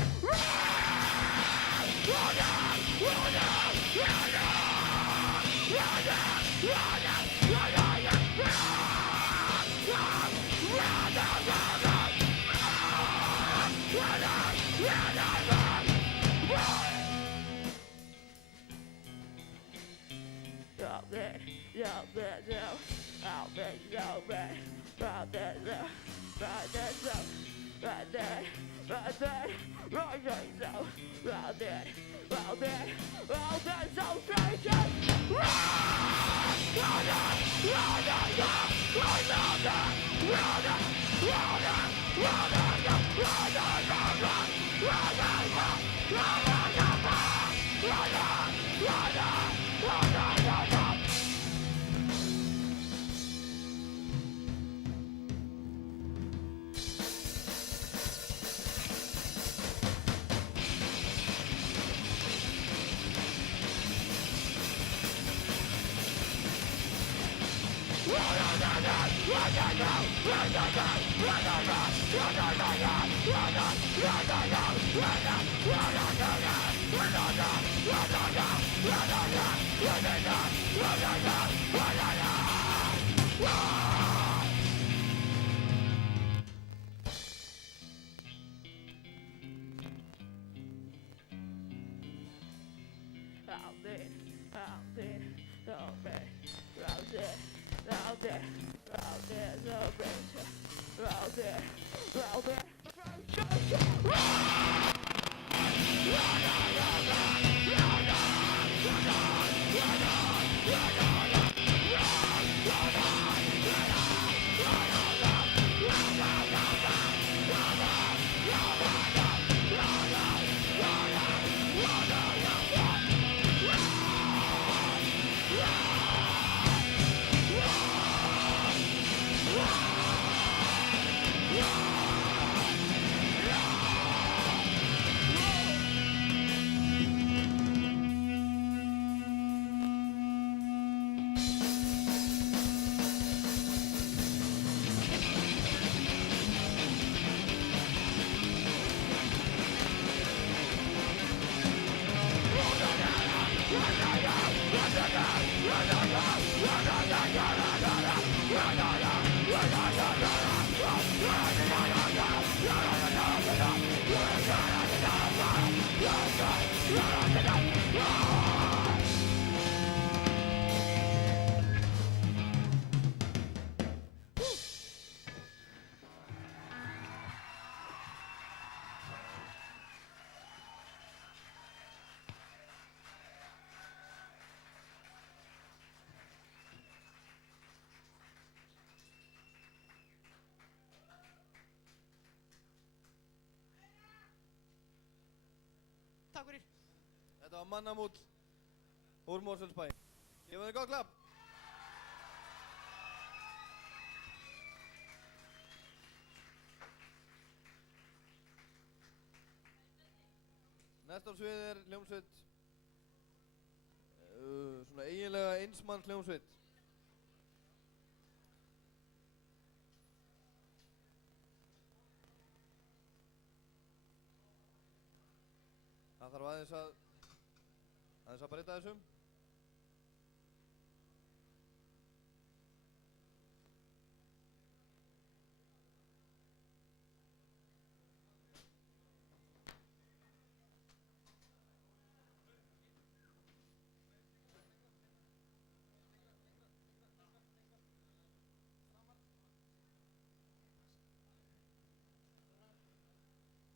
Takk fyrir. Þetta var mannamúll úr Mosfellsbæ. Gefum þið gott klapp. Næst á sviði er hljómsveit, svona eiginlega einsmanns hljómsveit. Það þarf aðeins að breyta þessum.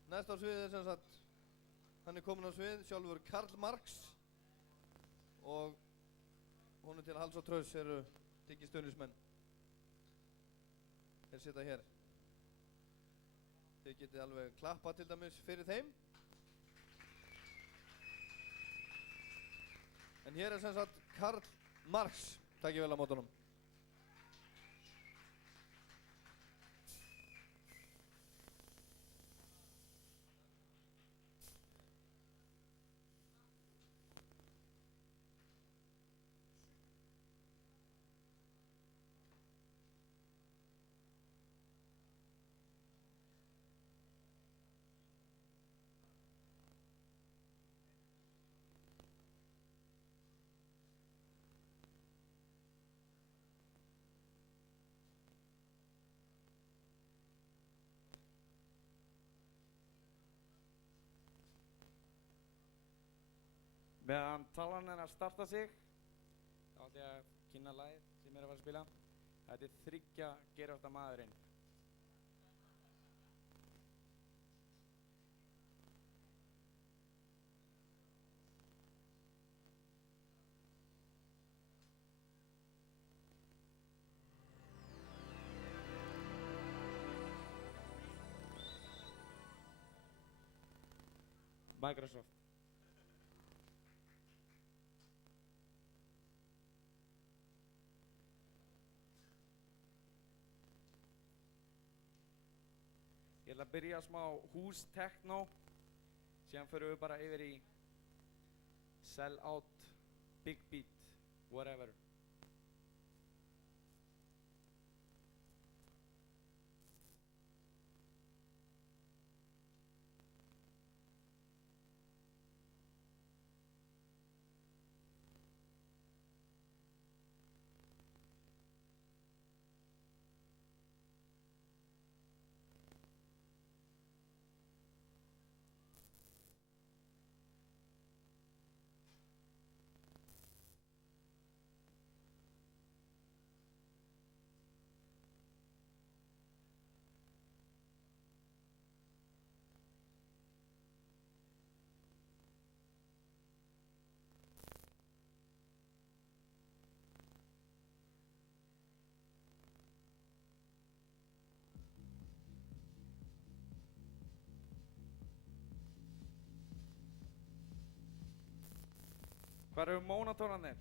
Næst á sviðið er sem sagt, hann er kominn á svið, sjálfur Karl Marx og honum til hals og traus eru diggir stuðningsmenn. Þeir sitja hér. Þið getið alveg klappa til dæmis fyrir þeim. En hér er sem sagt Karl Marx, takk ég vel á móti honum. Meðan talan hennar starta sig, þá ætla ég að kynna lagið sem ég er að fara að spila. Þetta er Þriggja geirvarta maðurinn. Microsoft. Ég ætla að byrja smá hús-techno, síðan förum við bara yfir í sell out, big beat, whatever. Hvar eru mónatónarnir?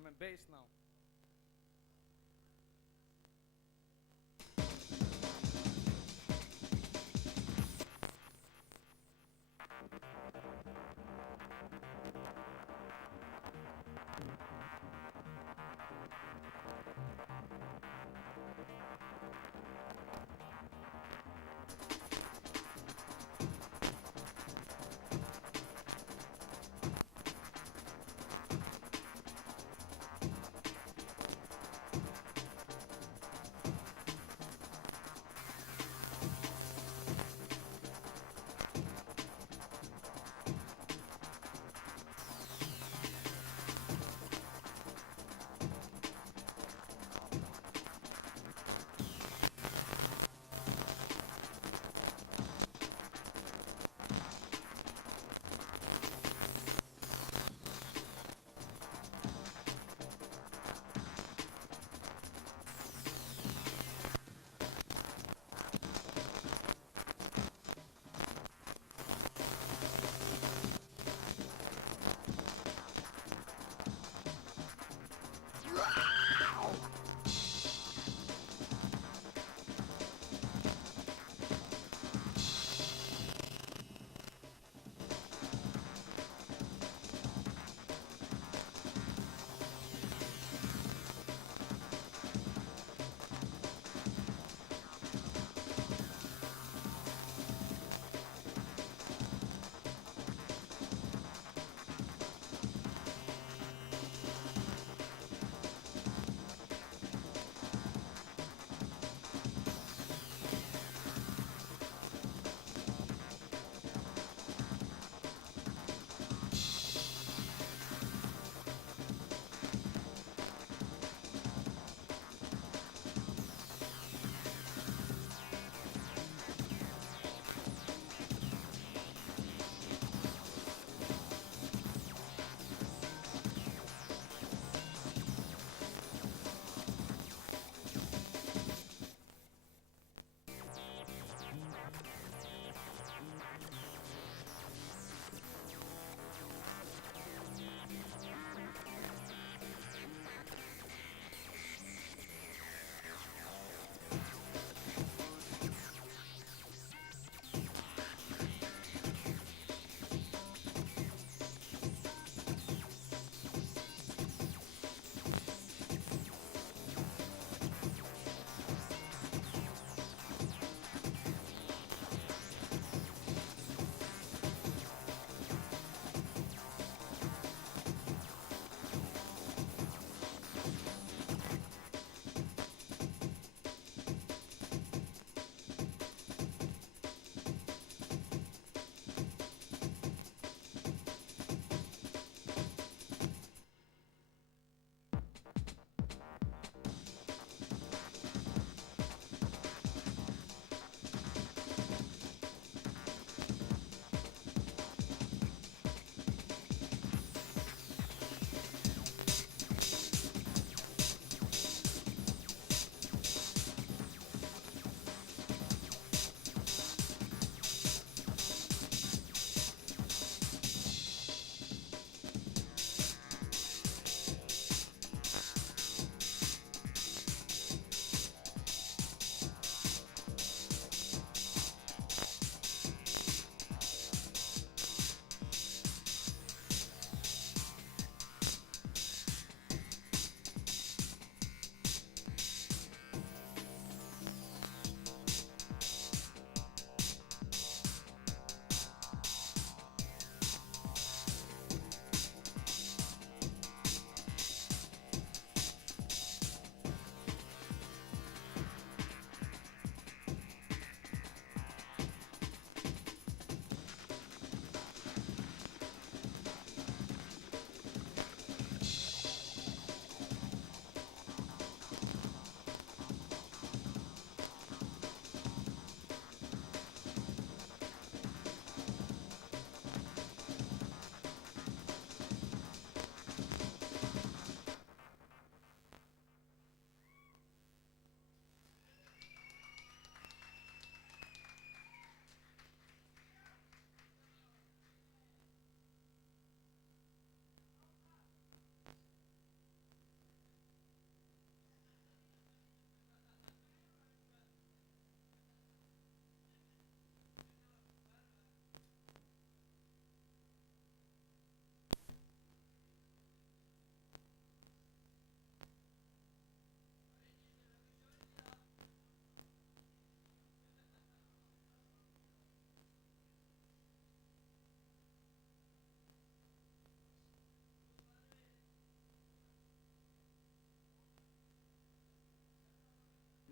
drum and bass now.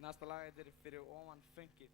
Næsta lag heitir Fyrir ofan föngið.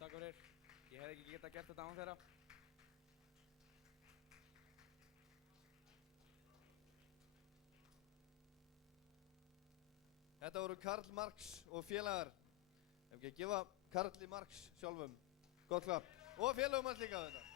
Takk fyrir. Ég hef ekki getað gert þetta án þeirra. Þetta voru Karl Marx og félagar. Ef ekki að gefa Karli Marx sjálfum gott klapp. Og félagum hans líka þetta.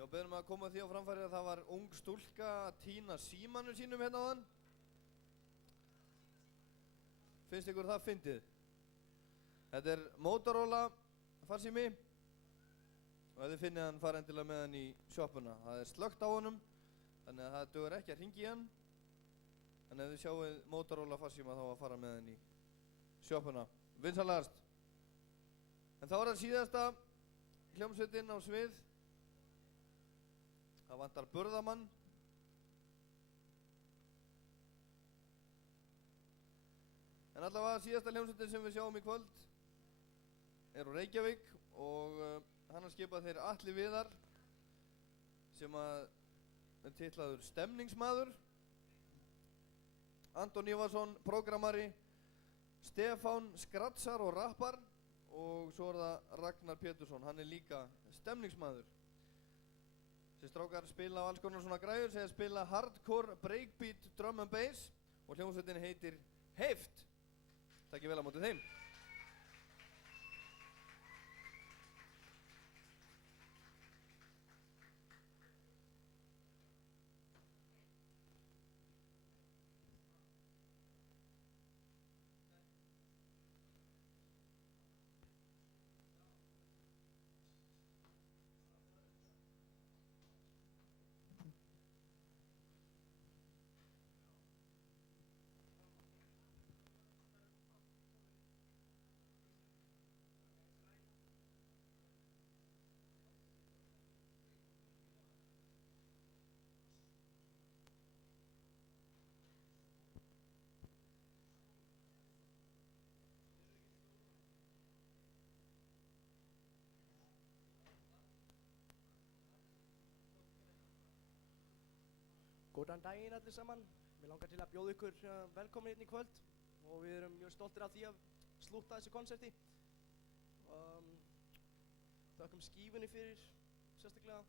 Ég var beðinn um að koma því á framfæri að það var ung stúlka að týna símanum sínum hérna áðan. Finnst ykkur það fyndið? Þetta er Motorola farsími og ef þið finnið hann fara endilega með hann í sjoppuna. Það er slökkt á honum þannig að það dugar ekki að hringja í hann. En ef þið sjáuð Motorola farsíma þá að fara með hann í sjoppuna. Vinsanlegast. En þá er það síðasta hljómsveitin á svið. Það vantar burðamann. En allavega síðasta hljómsveitin sem við sjáum í kvöld er úr Reykjavík og hann har skipað þeir Atli Viðar sem er titlaður Stemningsmaður, Anton Ívarsson, prógramari, Stefán Skratsar og rappar og svo er það Ragnar Pétursson, hann er líka stemningsmaður. Þessi strákar spila á alls konar svona græður, segja spila hardcore, breakbeat, drum and bass og hljómsveitin heitir Heift. Takk vel á móti þeim. Góðan daginn allir saman. Mér langar til að bjóða ykkur velkomin hérna í kvöld og við erum mjög stoltir af því að slútta þessu konserti. Þökkum skífunni fyrir sérstaklega,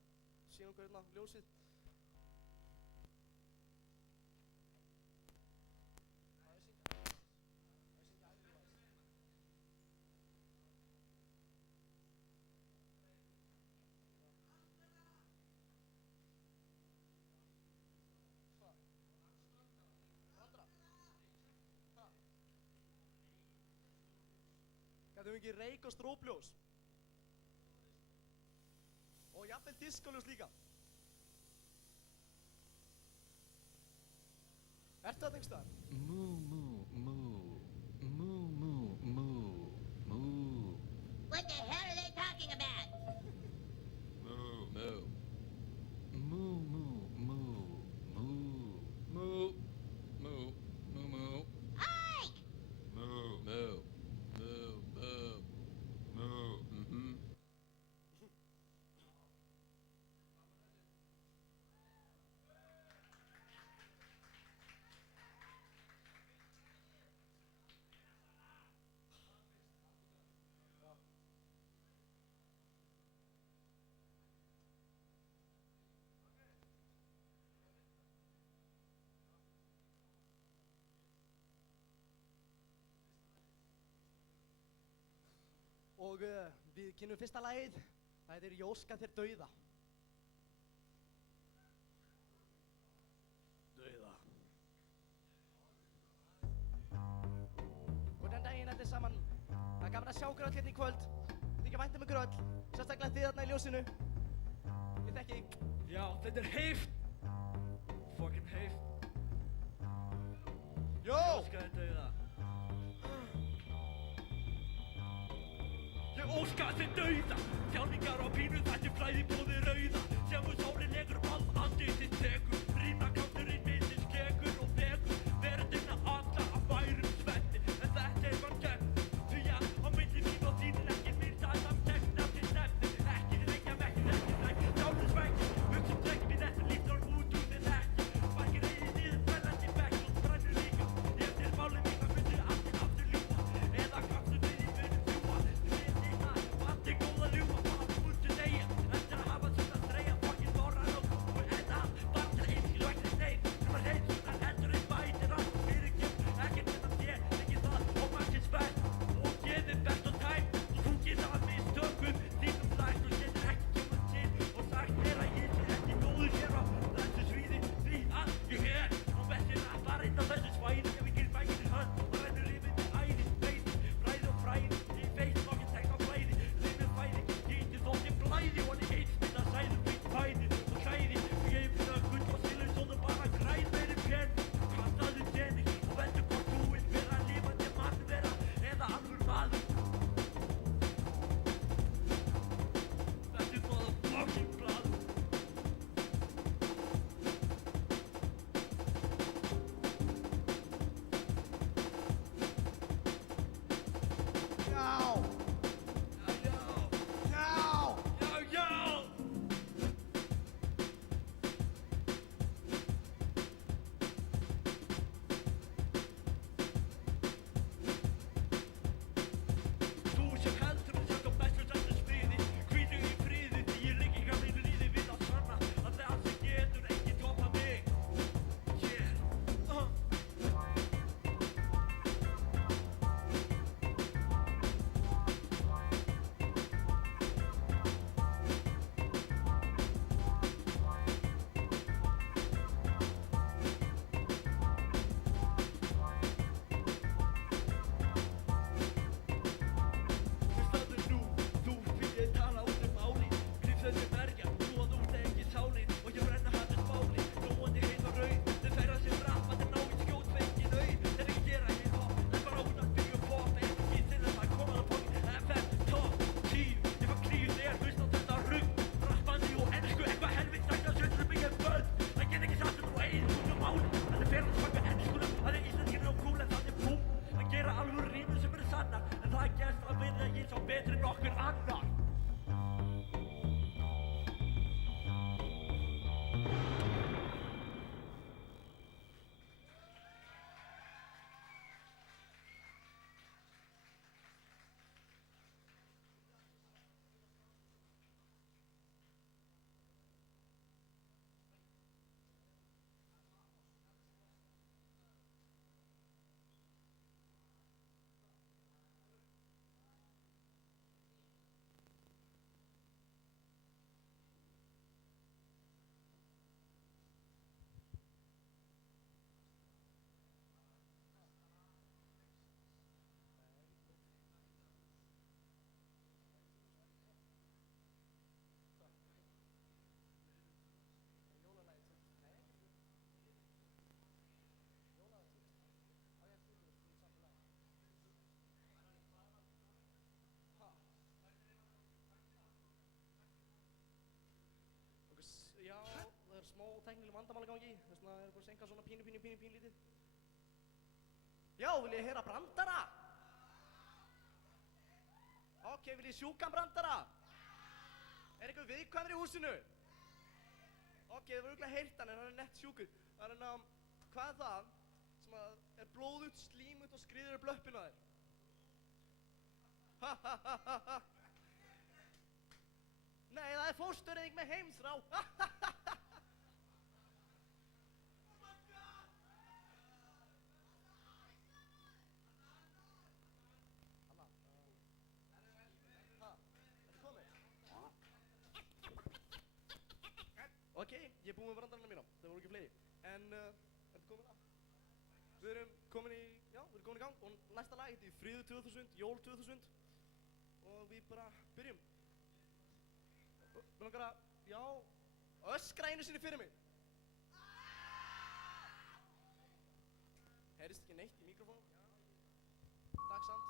síðan okkur hérna ljósið. Gætum við ekki reik og strópljós? Og jafnvel diskoljós líka. Ertu það einhvers staðar? What the hell are they talking about? Og við kynnum fyrsta lagið. Það heitir Ég óska þér dauða. Dauða. Góðan daginn allir saman. Það er gaman að sjá ykkur öll hérna í kvöld. Þykja vænt ykkur öll. Sérstaklega þið þarna í ljósinu. Ég þekki. Já, þetta er Heift. Fucking Heift. Jó! Ég óska þér dauða. Ég óska þér dauða. Þjálfingar á pínu þætti flæði bóði rauða. Sem úr sólinn legur vald andið þitt tekur. Rýmna kátturinn minni skekur og vekur. Veröldina alla að værum svetti. Okkur Agnar. Já, það er smá teknileg vandamál í gangi, þess vegna er bara að senka svona pínlítið. Já, vil ég heyra brandara? Ok, vil ég sjúkan brandara? Er einhver viðkvæmur í húsinu? Ok, það var örugglega heyrt hann en hann er nett sjúkur. Það er hvað er það sem að er blóðugt, slímugt og skriður upp löppina þér? Ha ha ha ha ha. Nei, það er fóstureyðing með heimsrá. Anna, ertu komið? Ok, ég er búinn með brandarana mína, það voru ekki fleiri. En, ertu komin að? Við erum komin í gang og næsta lag heitir Friður 2000, Jól 2000 og við bara byrjum. Mér langar að, öskra einu sinni fyrir mig. Heyrist ekki neitt í mikrofónum? Takk samt.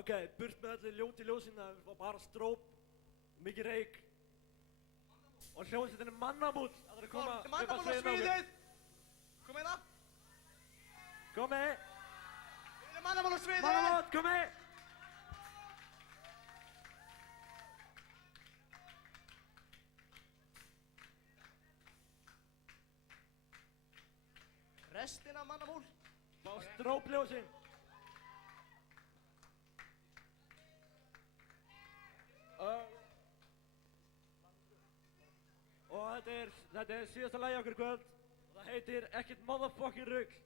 Ok, burt með öllu ljóti ljósina, og bara stróp, mikið reyk. Og hljómsveitin Mannamót, það er að koma upp að Mannamót á sviðinu á okkur. sviðið! Kom hérna! Komi! Mannamót á sviðið! Mannamót, komi! Restina Mannamót. Fá strópljósin. Og þetta er síðasta lagi okkur í kvöld. Og það heitir ekkert motherfucking rugl.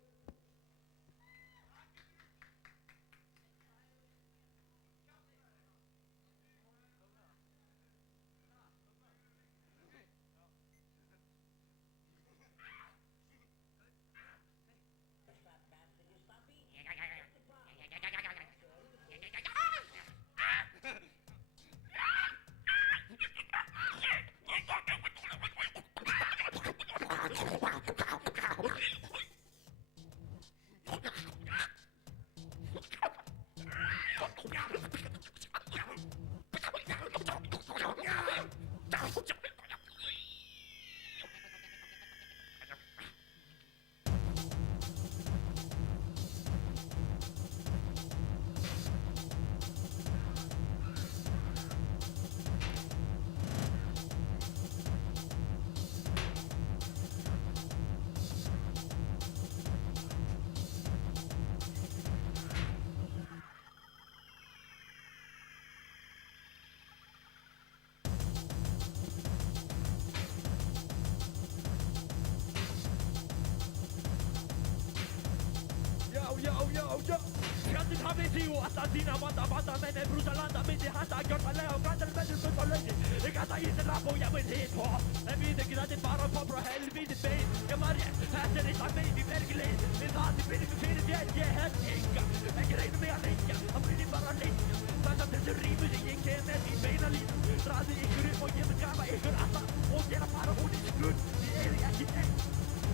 Já, fjandinn hafið því og alltaf þína vanda menn er brúsa landa, myndi handa gjörðarlega og grændar mennum fullt á launin. Ég gata í þinn rap og ég vil hip-hop, en við ekki þetta er bara pop frá helvíti bein. Ég var rétt, þetta er eitthvað megin í verki leið, við það til byrjum fyrir þér, ég hef enga, ekki reynum mig að lengja, það byrjum bara að lengja. Þess að þessu rímu sem ég kem með í beina línu, draði ykkur upp og ég vil gafa ykkur alltaf og gera bara hún í skuld, ég er ekki neitt.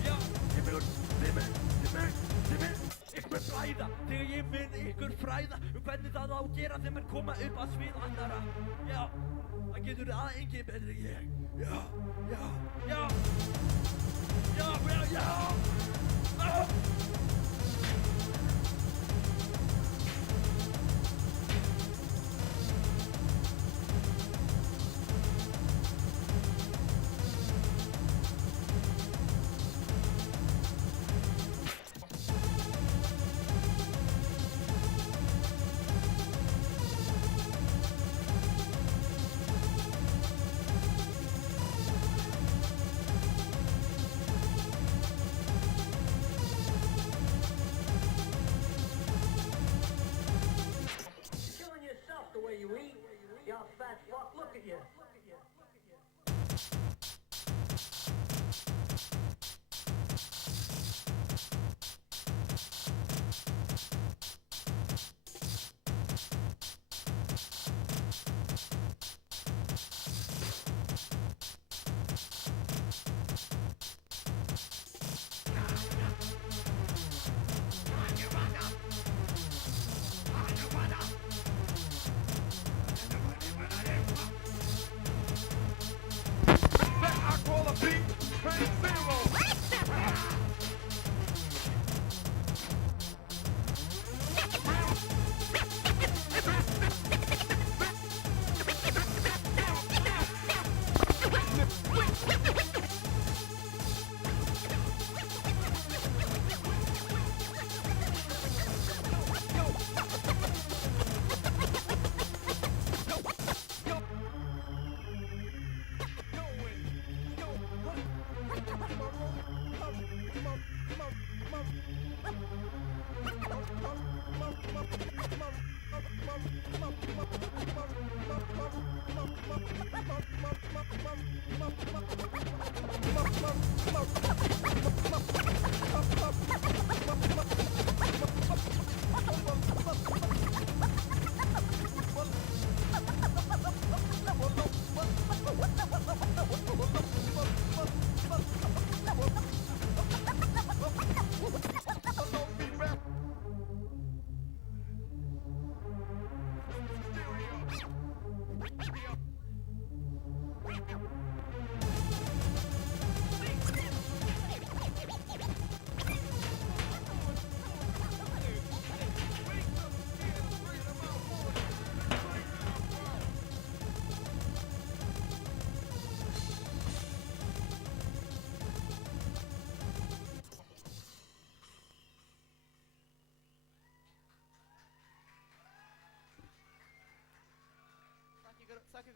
Já, þið mun ykkur fræða, þegar ég mun ykkur fræða hvernig það á að gera þegar menn koma upp að svið annara. Já, það getur það engin betur en ég. Já. Yo,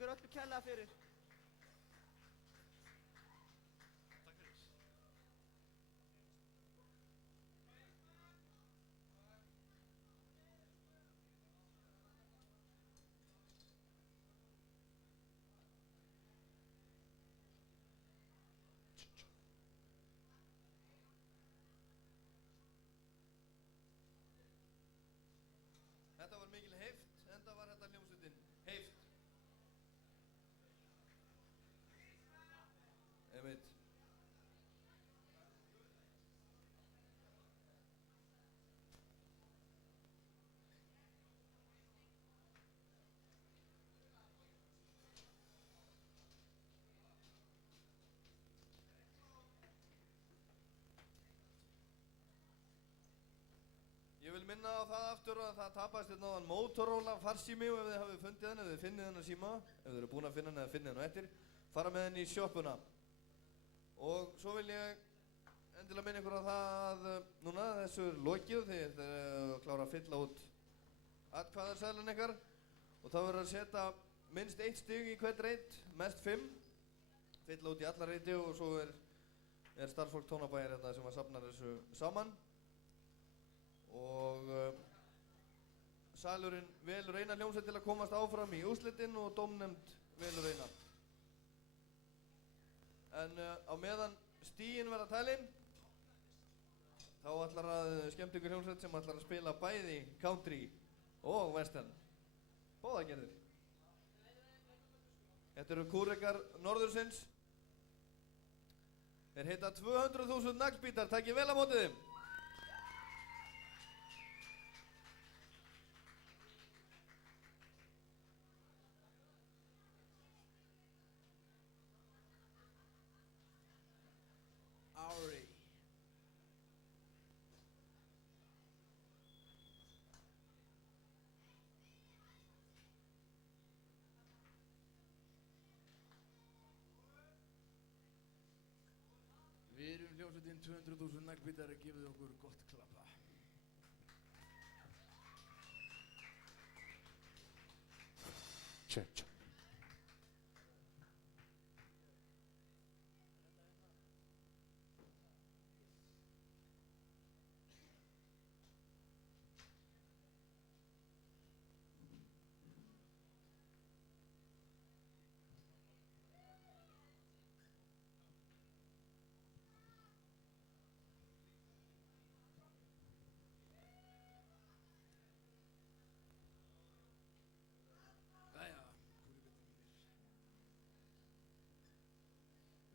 ykkur öllu kærlega fyrir. Þetta var mikil heift, enda var þetta hljómsveitin heift. Einmitt. Ég vil minna á það aftur að það tapaðist hérna áðan Motorola farsími og ef þið hafið fundið hann, ef þið finnið hennar síma, ef þið eru búin að finna hann eða finnið hann á eftir, fara með henni í sjoppuna. Og svo vil ég endilega minna ykkur á það að núna þessu er lokið, þið klára að fylla út atkvæðarseðlun ykkar og það verður að setja minnst 1 stig í hvert reit, mest 5, fylla út í alla reiti og svo er starfsfólk Tónabæjar hérna sem að safna þessu saman. Og salurinn velur eina hljómsveit til að komast áfram í úrslitin og dómnefnd velur eina. En á meðan stigin verða talin, þá ætlar að skemmta ykkur hljómsveit sem ætlar að spila bæði country og western. Báðagerðir. Þetta eru kúrekar norðursins. Þeir heita 200.000 naglbítar, takkið vel á mótið þeim. Ári. Við erum hljómsveitin 200.000 naglbítar að gefa okkur gott klappa. Check.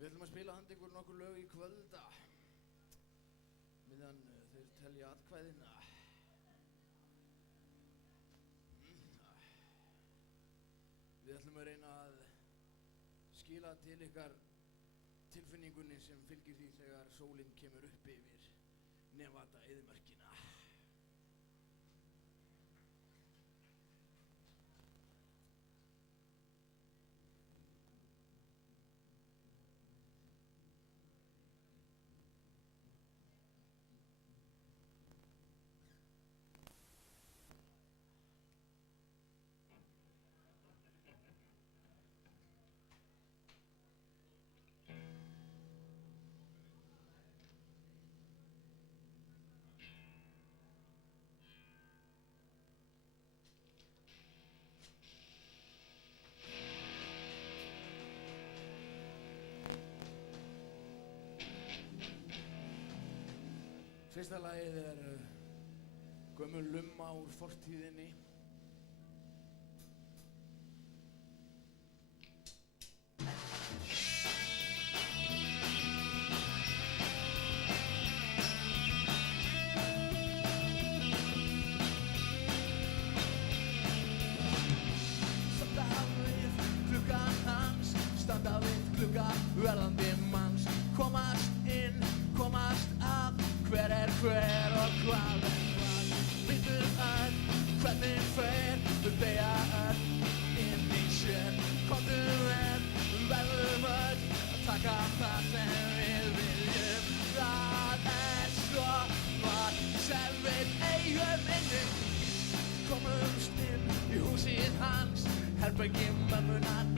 Við ætlum að spila handa ykkur nokkur lög í kvölda meðan þeir telja atkvæðina. Við ætlum að reyna að skila til ykkar tilfinningunni sem fylgir því þegar sólinn kemur upp yfir Nevada eyðimörkina. Fyrsta lagið er gömul lumma úr fortíðinni. Standa við gluggann hans, standa við glugga verðandi manns, komast inn, komast af. Hver er hver og hvað er hvað? Vitum öll hvernig fer, við beygja öll inn í sér. Komdu vel, verðum öll að taka það sem við viljum. Það er svo margt sem við eigum inni. Komumst inn í húsið hans, herbergi mömmunar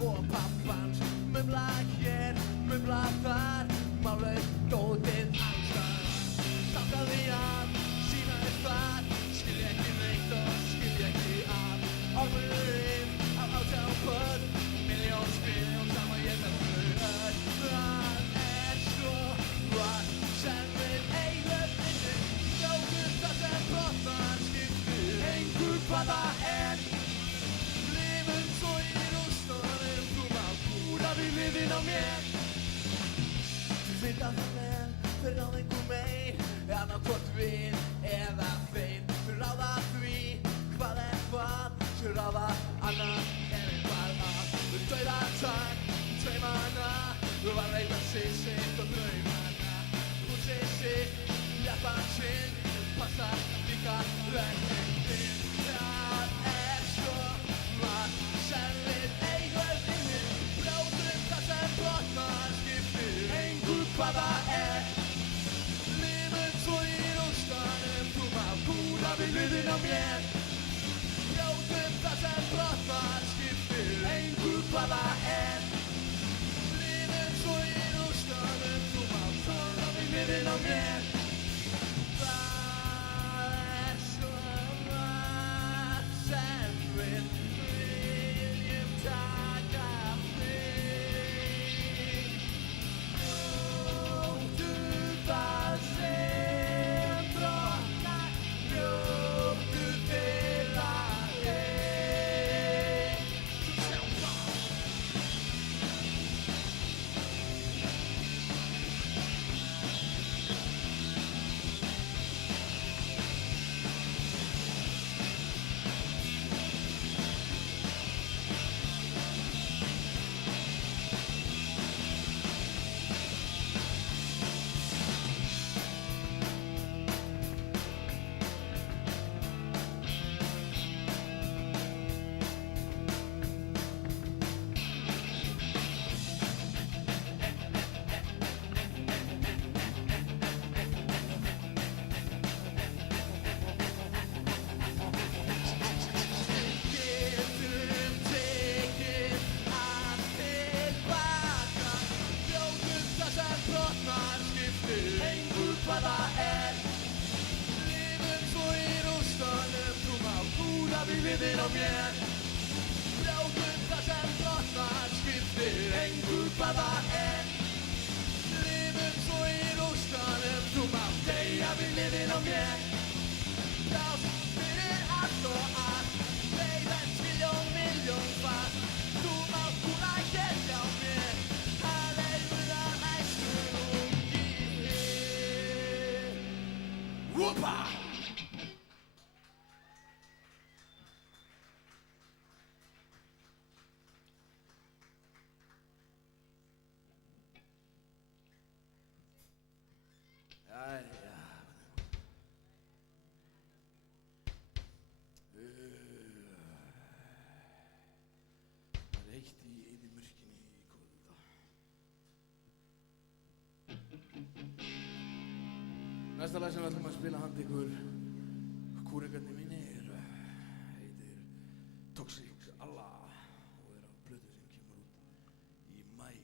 ráða einhver megin, annarkvort við eða þeir. Þau ráða því hvað er hvað, þau ráða annað er eitthvað að. Þau dauðatak, tveimana, þau var reyna sig sitt og draumana. Hún sig sitt, jafnveg sinn, passa líka rönningin. Það er svona sem við eigum inni, brjótum það sem brotnar skiptir engu hvað það er. Lifum svo í rústanum, þú má kúra við hliðina á mér. Brjótum það sem brotnar skiptir engu hvað það er. Lifum svo í rústanum, þú má kúra við hliðina á mér. Það er svona sem við viljum taka þig. Njóttu það sem brotnar, njóttu þeirra ein. Getum tekið allt tilbaka, brjótum það sem brotnar skiptir engu hvað það er. Lifum svo í rústanum, þú má kúra við hliðina á mér. Brjótum það sem brotnar skiptir engu hvað það er. Lifum svo í rústanum, þú má deyja við hliðina á mér. Pláss fyrir allt og allt, meira en milljón fast. Þú mátt kúra hér hjá mér, að eilíða næstu ungi. Whoopa! Jæja. Það er eitt í eyðimörkinni í kvölda. Næsta lag sem við ætlum að spila handa ykkur kúrekarnir mínir heitir Toxic Allah og er á plötu sem kemur út í maí.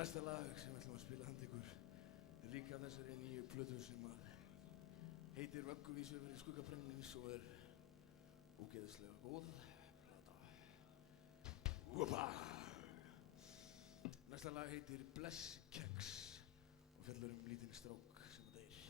Næsta lag sem við ætlum að spila handa ykkur er líka af þessari nýju plötu sem að heitir Vögguvísur fyrir skuggabrennins og er ógeðslega góð plata. Úpa! Næsta lag heitir Bless Kex og fjallar lítinn strák sem að deyr.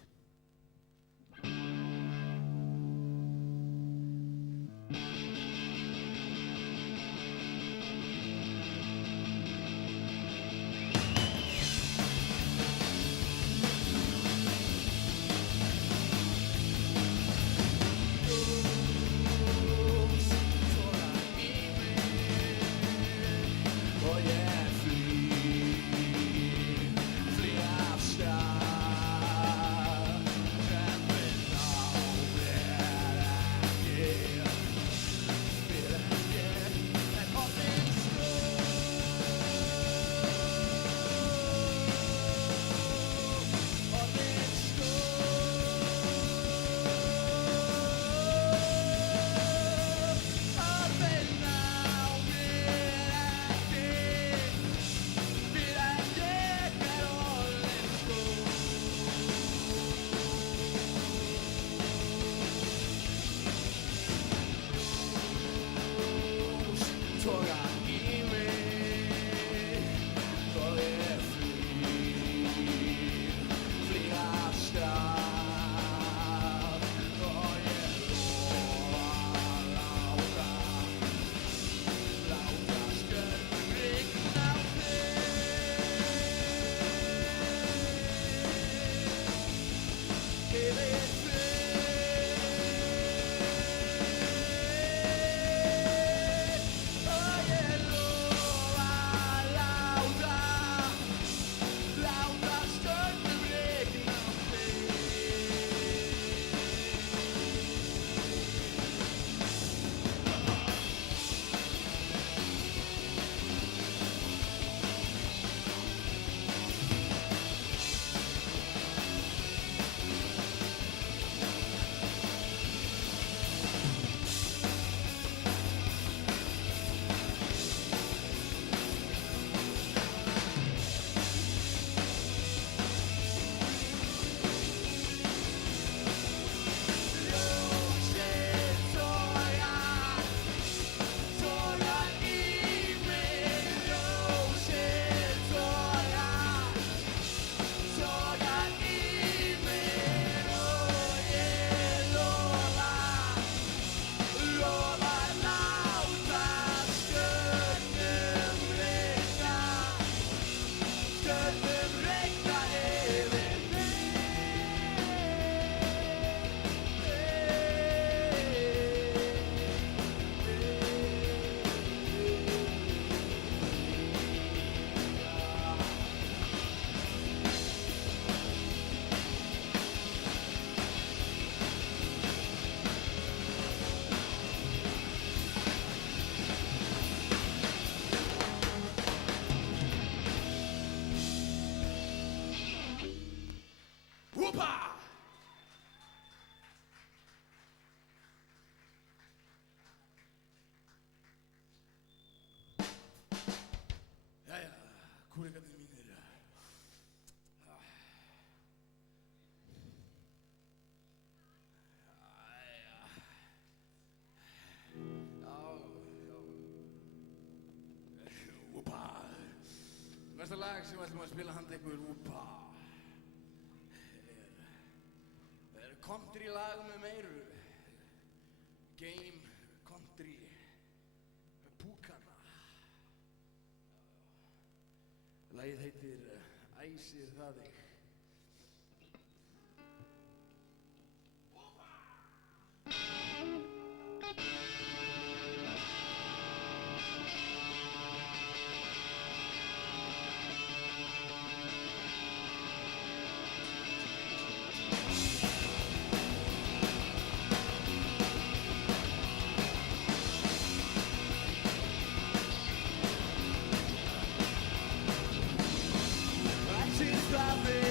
Kúrekarnir mínir. Úpa. Næsta lag sem við ætlum að spila handa ykkur, úpa, er country lag með meiru. Game country púkana. Lagið heitir Æsir það þig. Æsir það þig.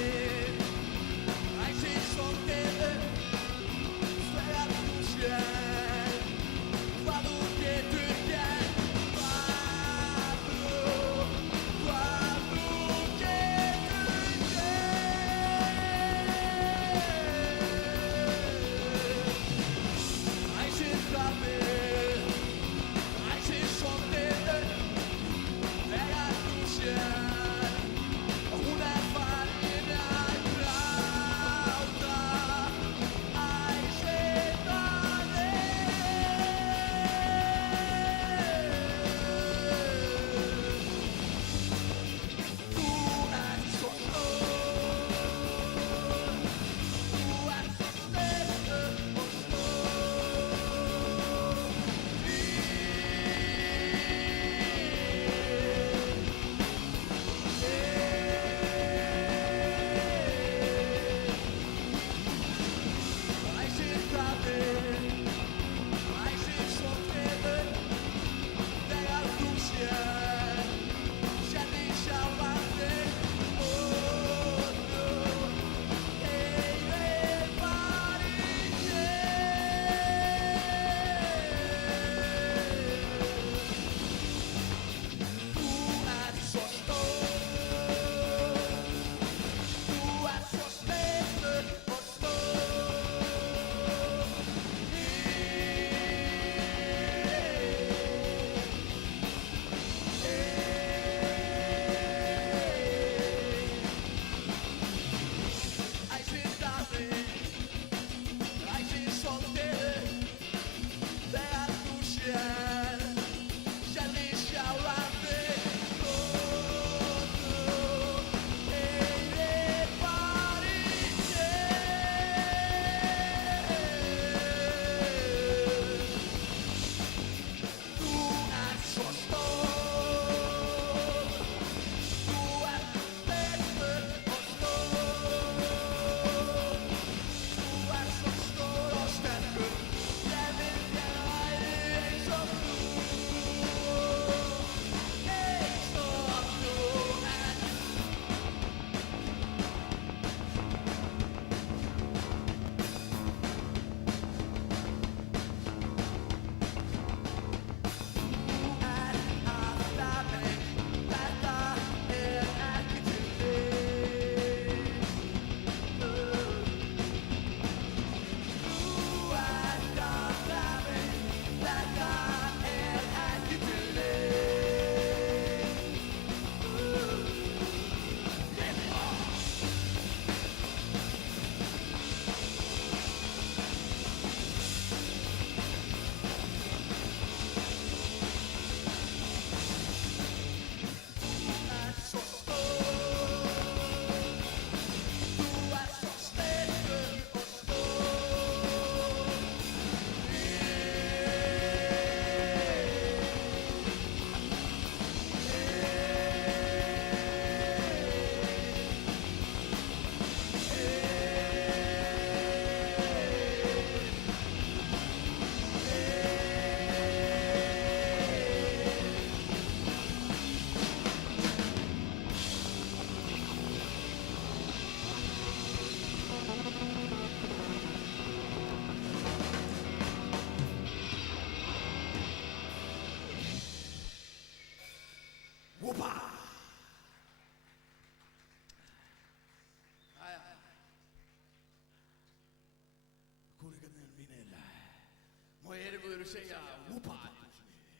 segja whoopa.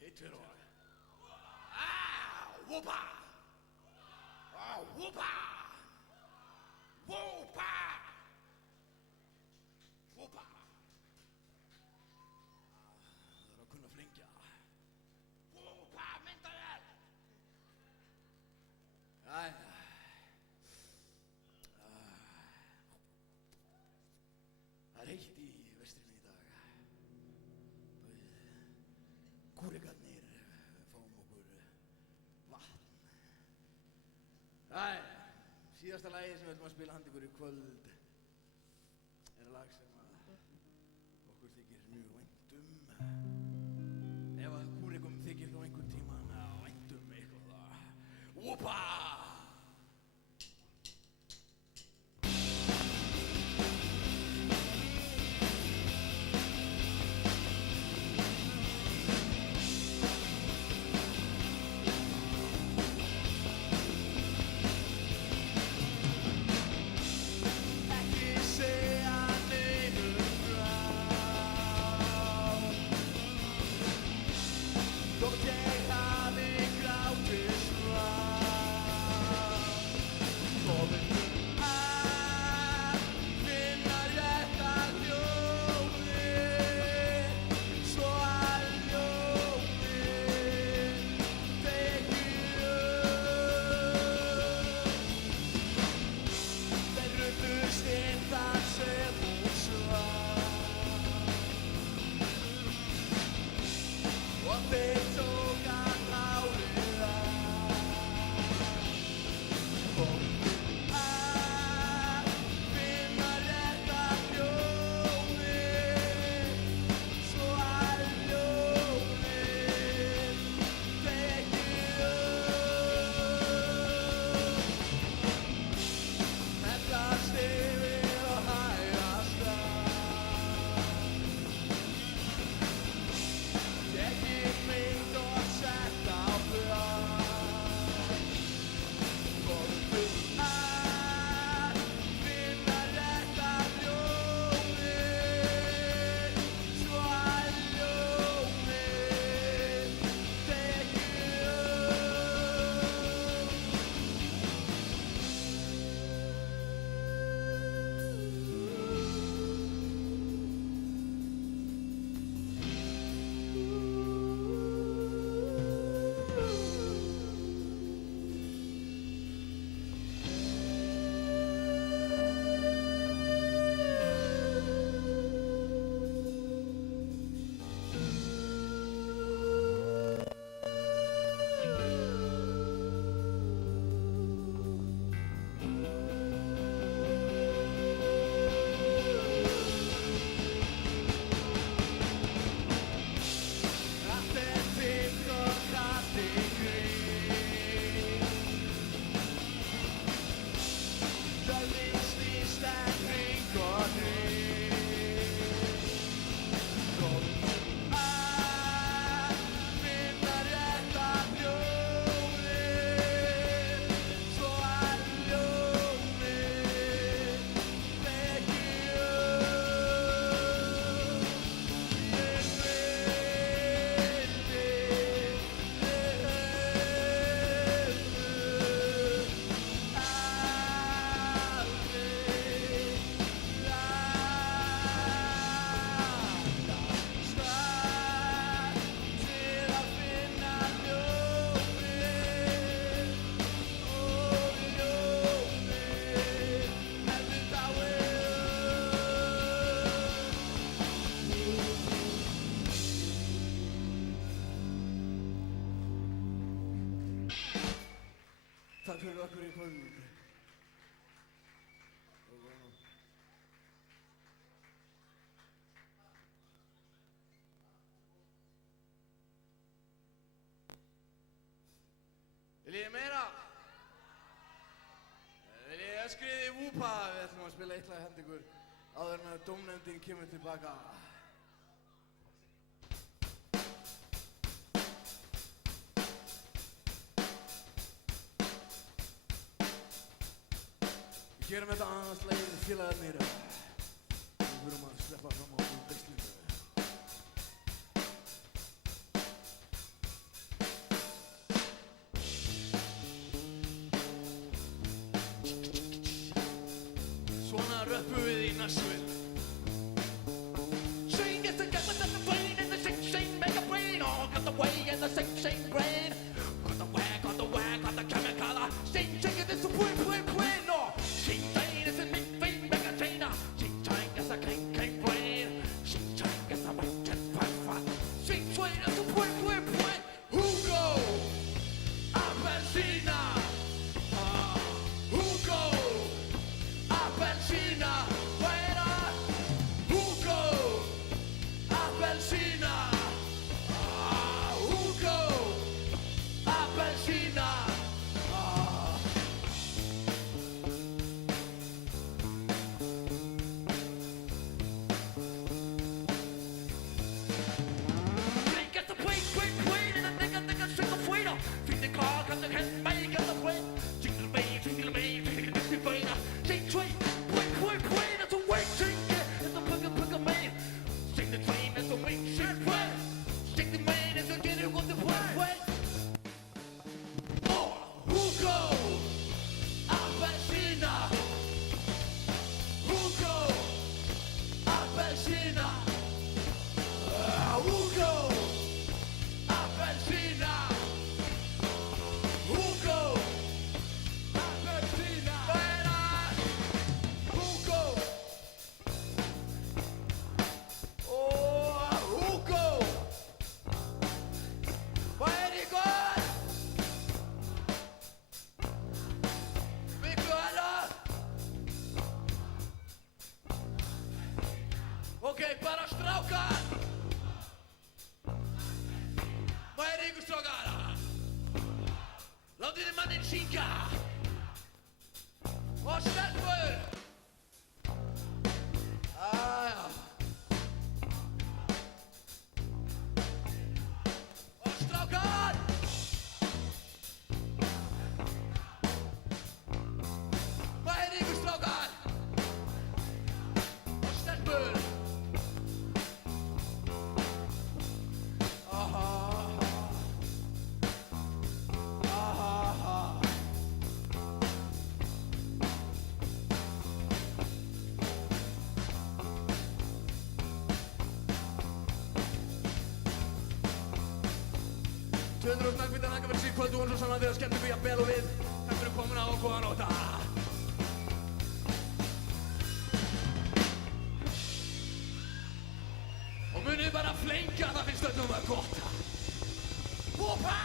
Eitt, tveir og whoopa. Whoopa. Whoopa. Whoopa. Það að kunna flengja. Whoopa, myndavél. Jæja. Það heitt í vestrinni í dag. Kúrekarnir fáum okkur vatn. Jæja, síðasta lagi sem við ætlum að spila handa ykkur í kvöld er lag sem okkur þykir mjög vænt Ef að kúrekum þykir þó einhvern tímann vænt eitthvað Whoopa! Takk fyrir okkur í kvöld. Viljið þið meira? Viljið þið öskrið í Whoopa? Við ætlum að spila eitt lag handa ykkur áður en að dómnefndin kemur tilbaka. Við gerum þetta annars lagið félagarnir. Við verum að sleppa fram á veislunni. Nashville. Sing is the gun with the brain and the sing make a brain. All got the way and the sing brain. Got the whack, got the chemical. Sing is the brain. No, sing is a make a trainer. Sing is a king brain. Sing is a white and fat. Sing is the brain. Hugo, Appelsina. Hugo, Appelsina. Fuera. Hugo, Appelsina. Hugo, Appelsina. Drink at the queen, and the nigga sing a fuera. Drink the car, cut the hand, make at the queen. Drink the bay, drink the queen. Sing train, it's a wait, sing it, it's a bugger man. Sing the train, it's a wait, sing train. Sing the man, it's a dinner with the way. Oh, Hugo, Appelsina. Hugo, Appelsina. Hugo, Appelsina. Hugo, Appelsina. Fuera. Hugo. Oh, Hugo. Very good. Miklu hella. Okej, bara strákar. Hvað ykkur strákar? Látið þið manninn syngja. Og stelpur. Já. Og strákar. Hvað ykkur strákar? Og stelpur. Tvöður og snakkvita nakka fyrir síðkvöld og svo saman þegar skemmt ykkur jafnvel og við. Takk fyrir komuna og góða nóta. Og munið bara að flenga, það finnst öllum það gott. Hoppa!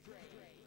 Straight.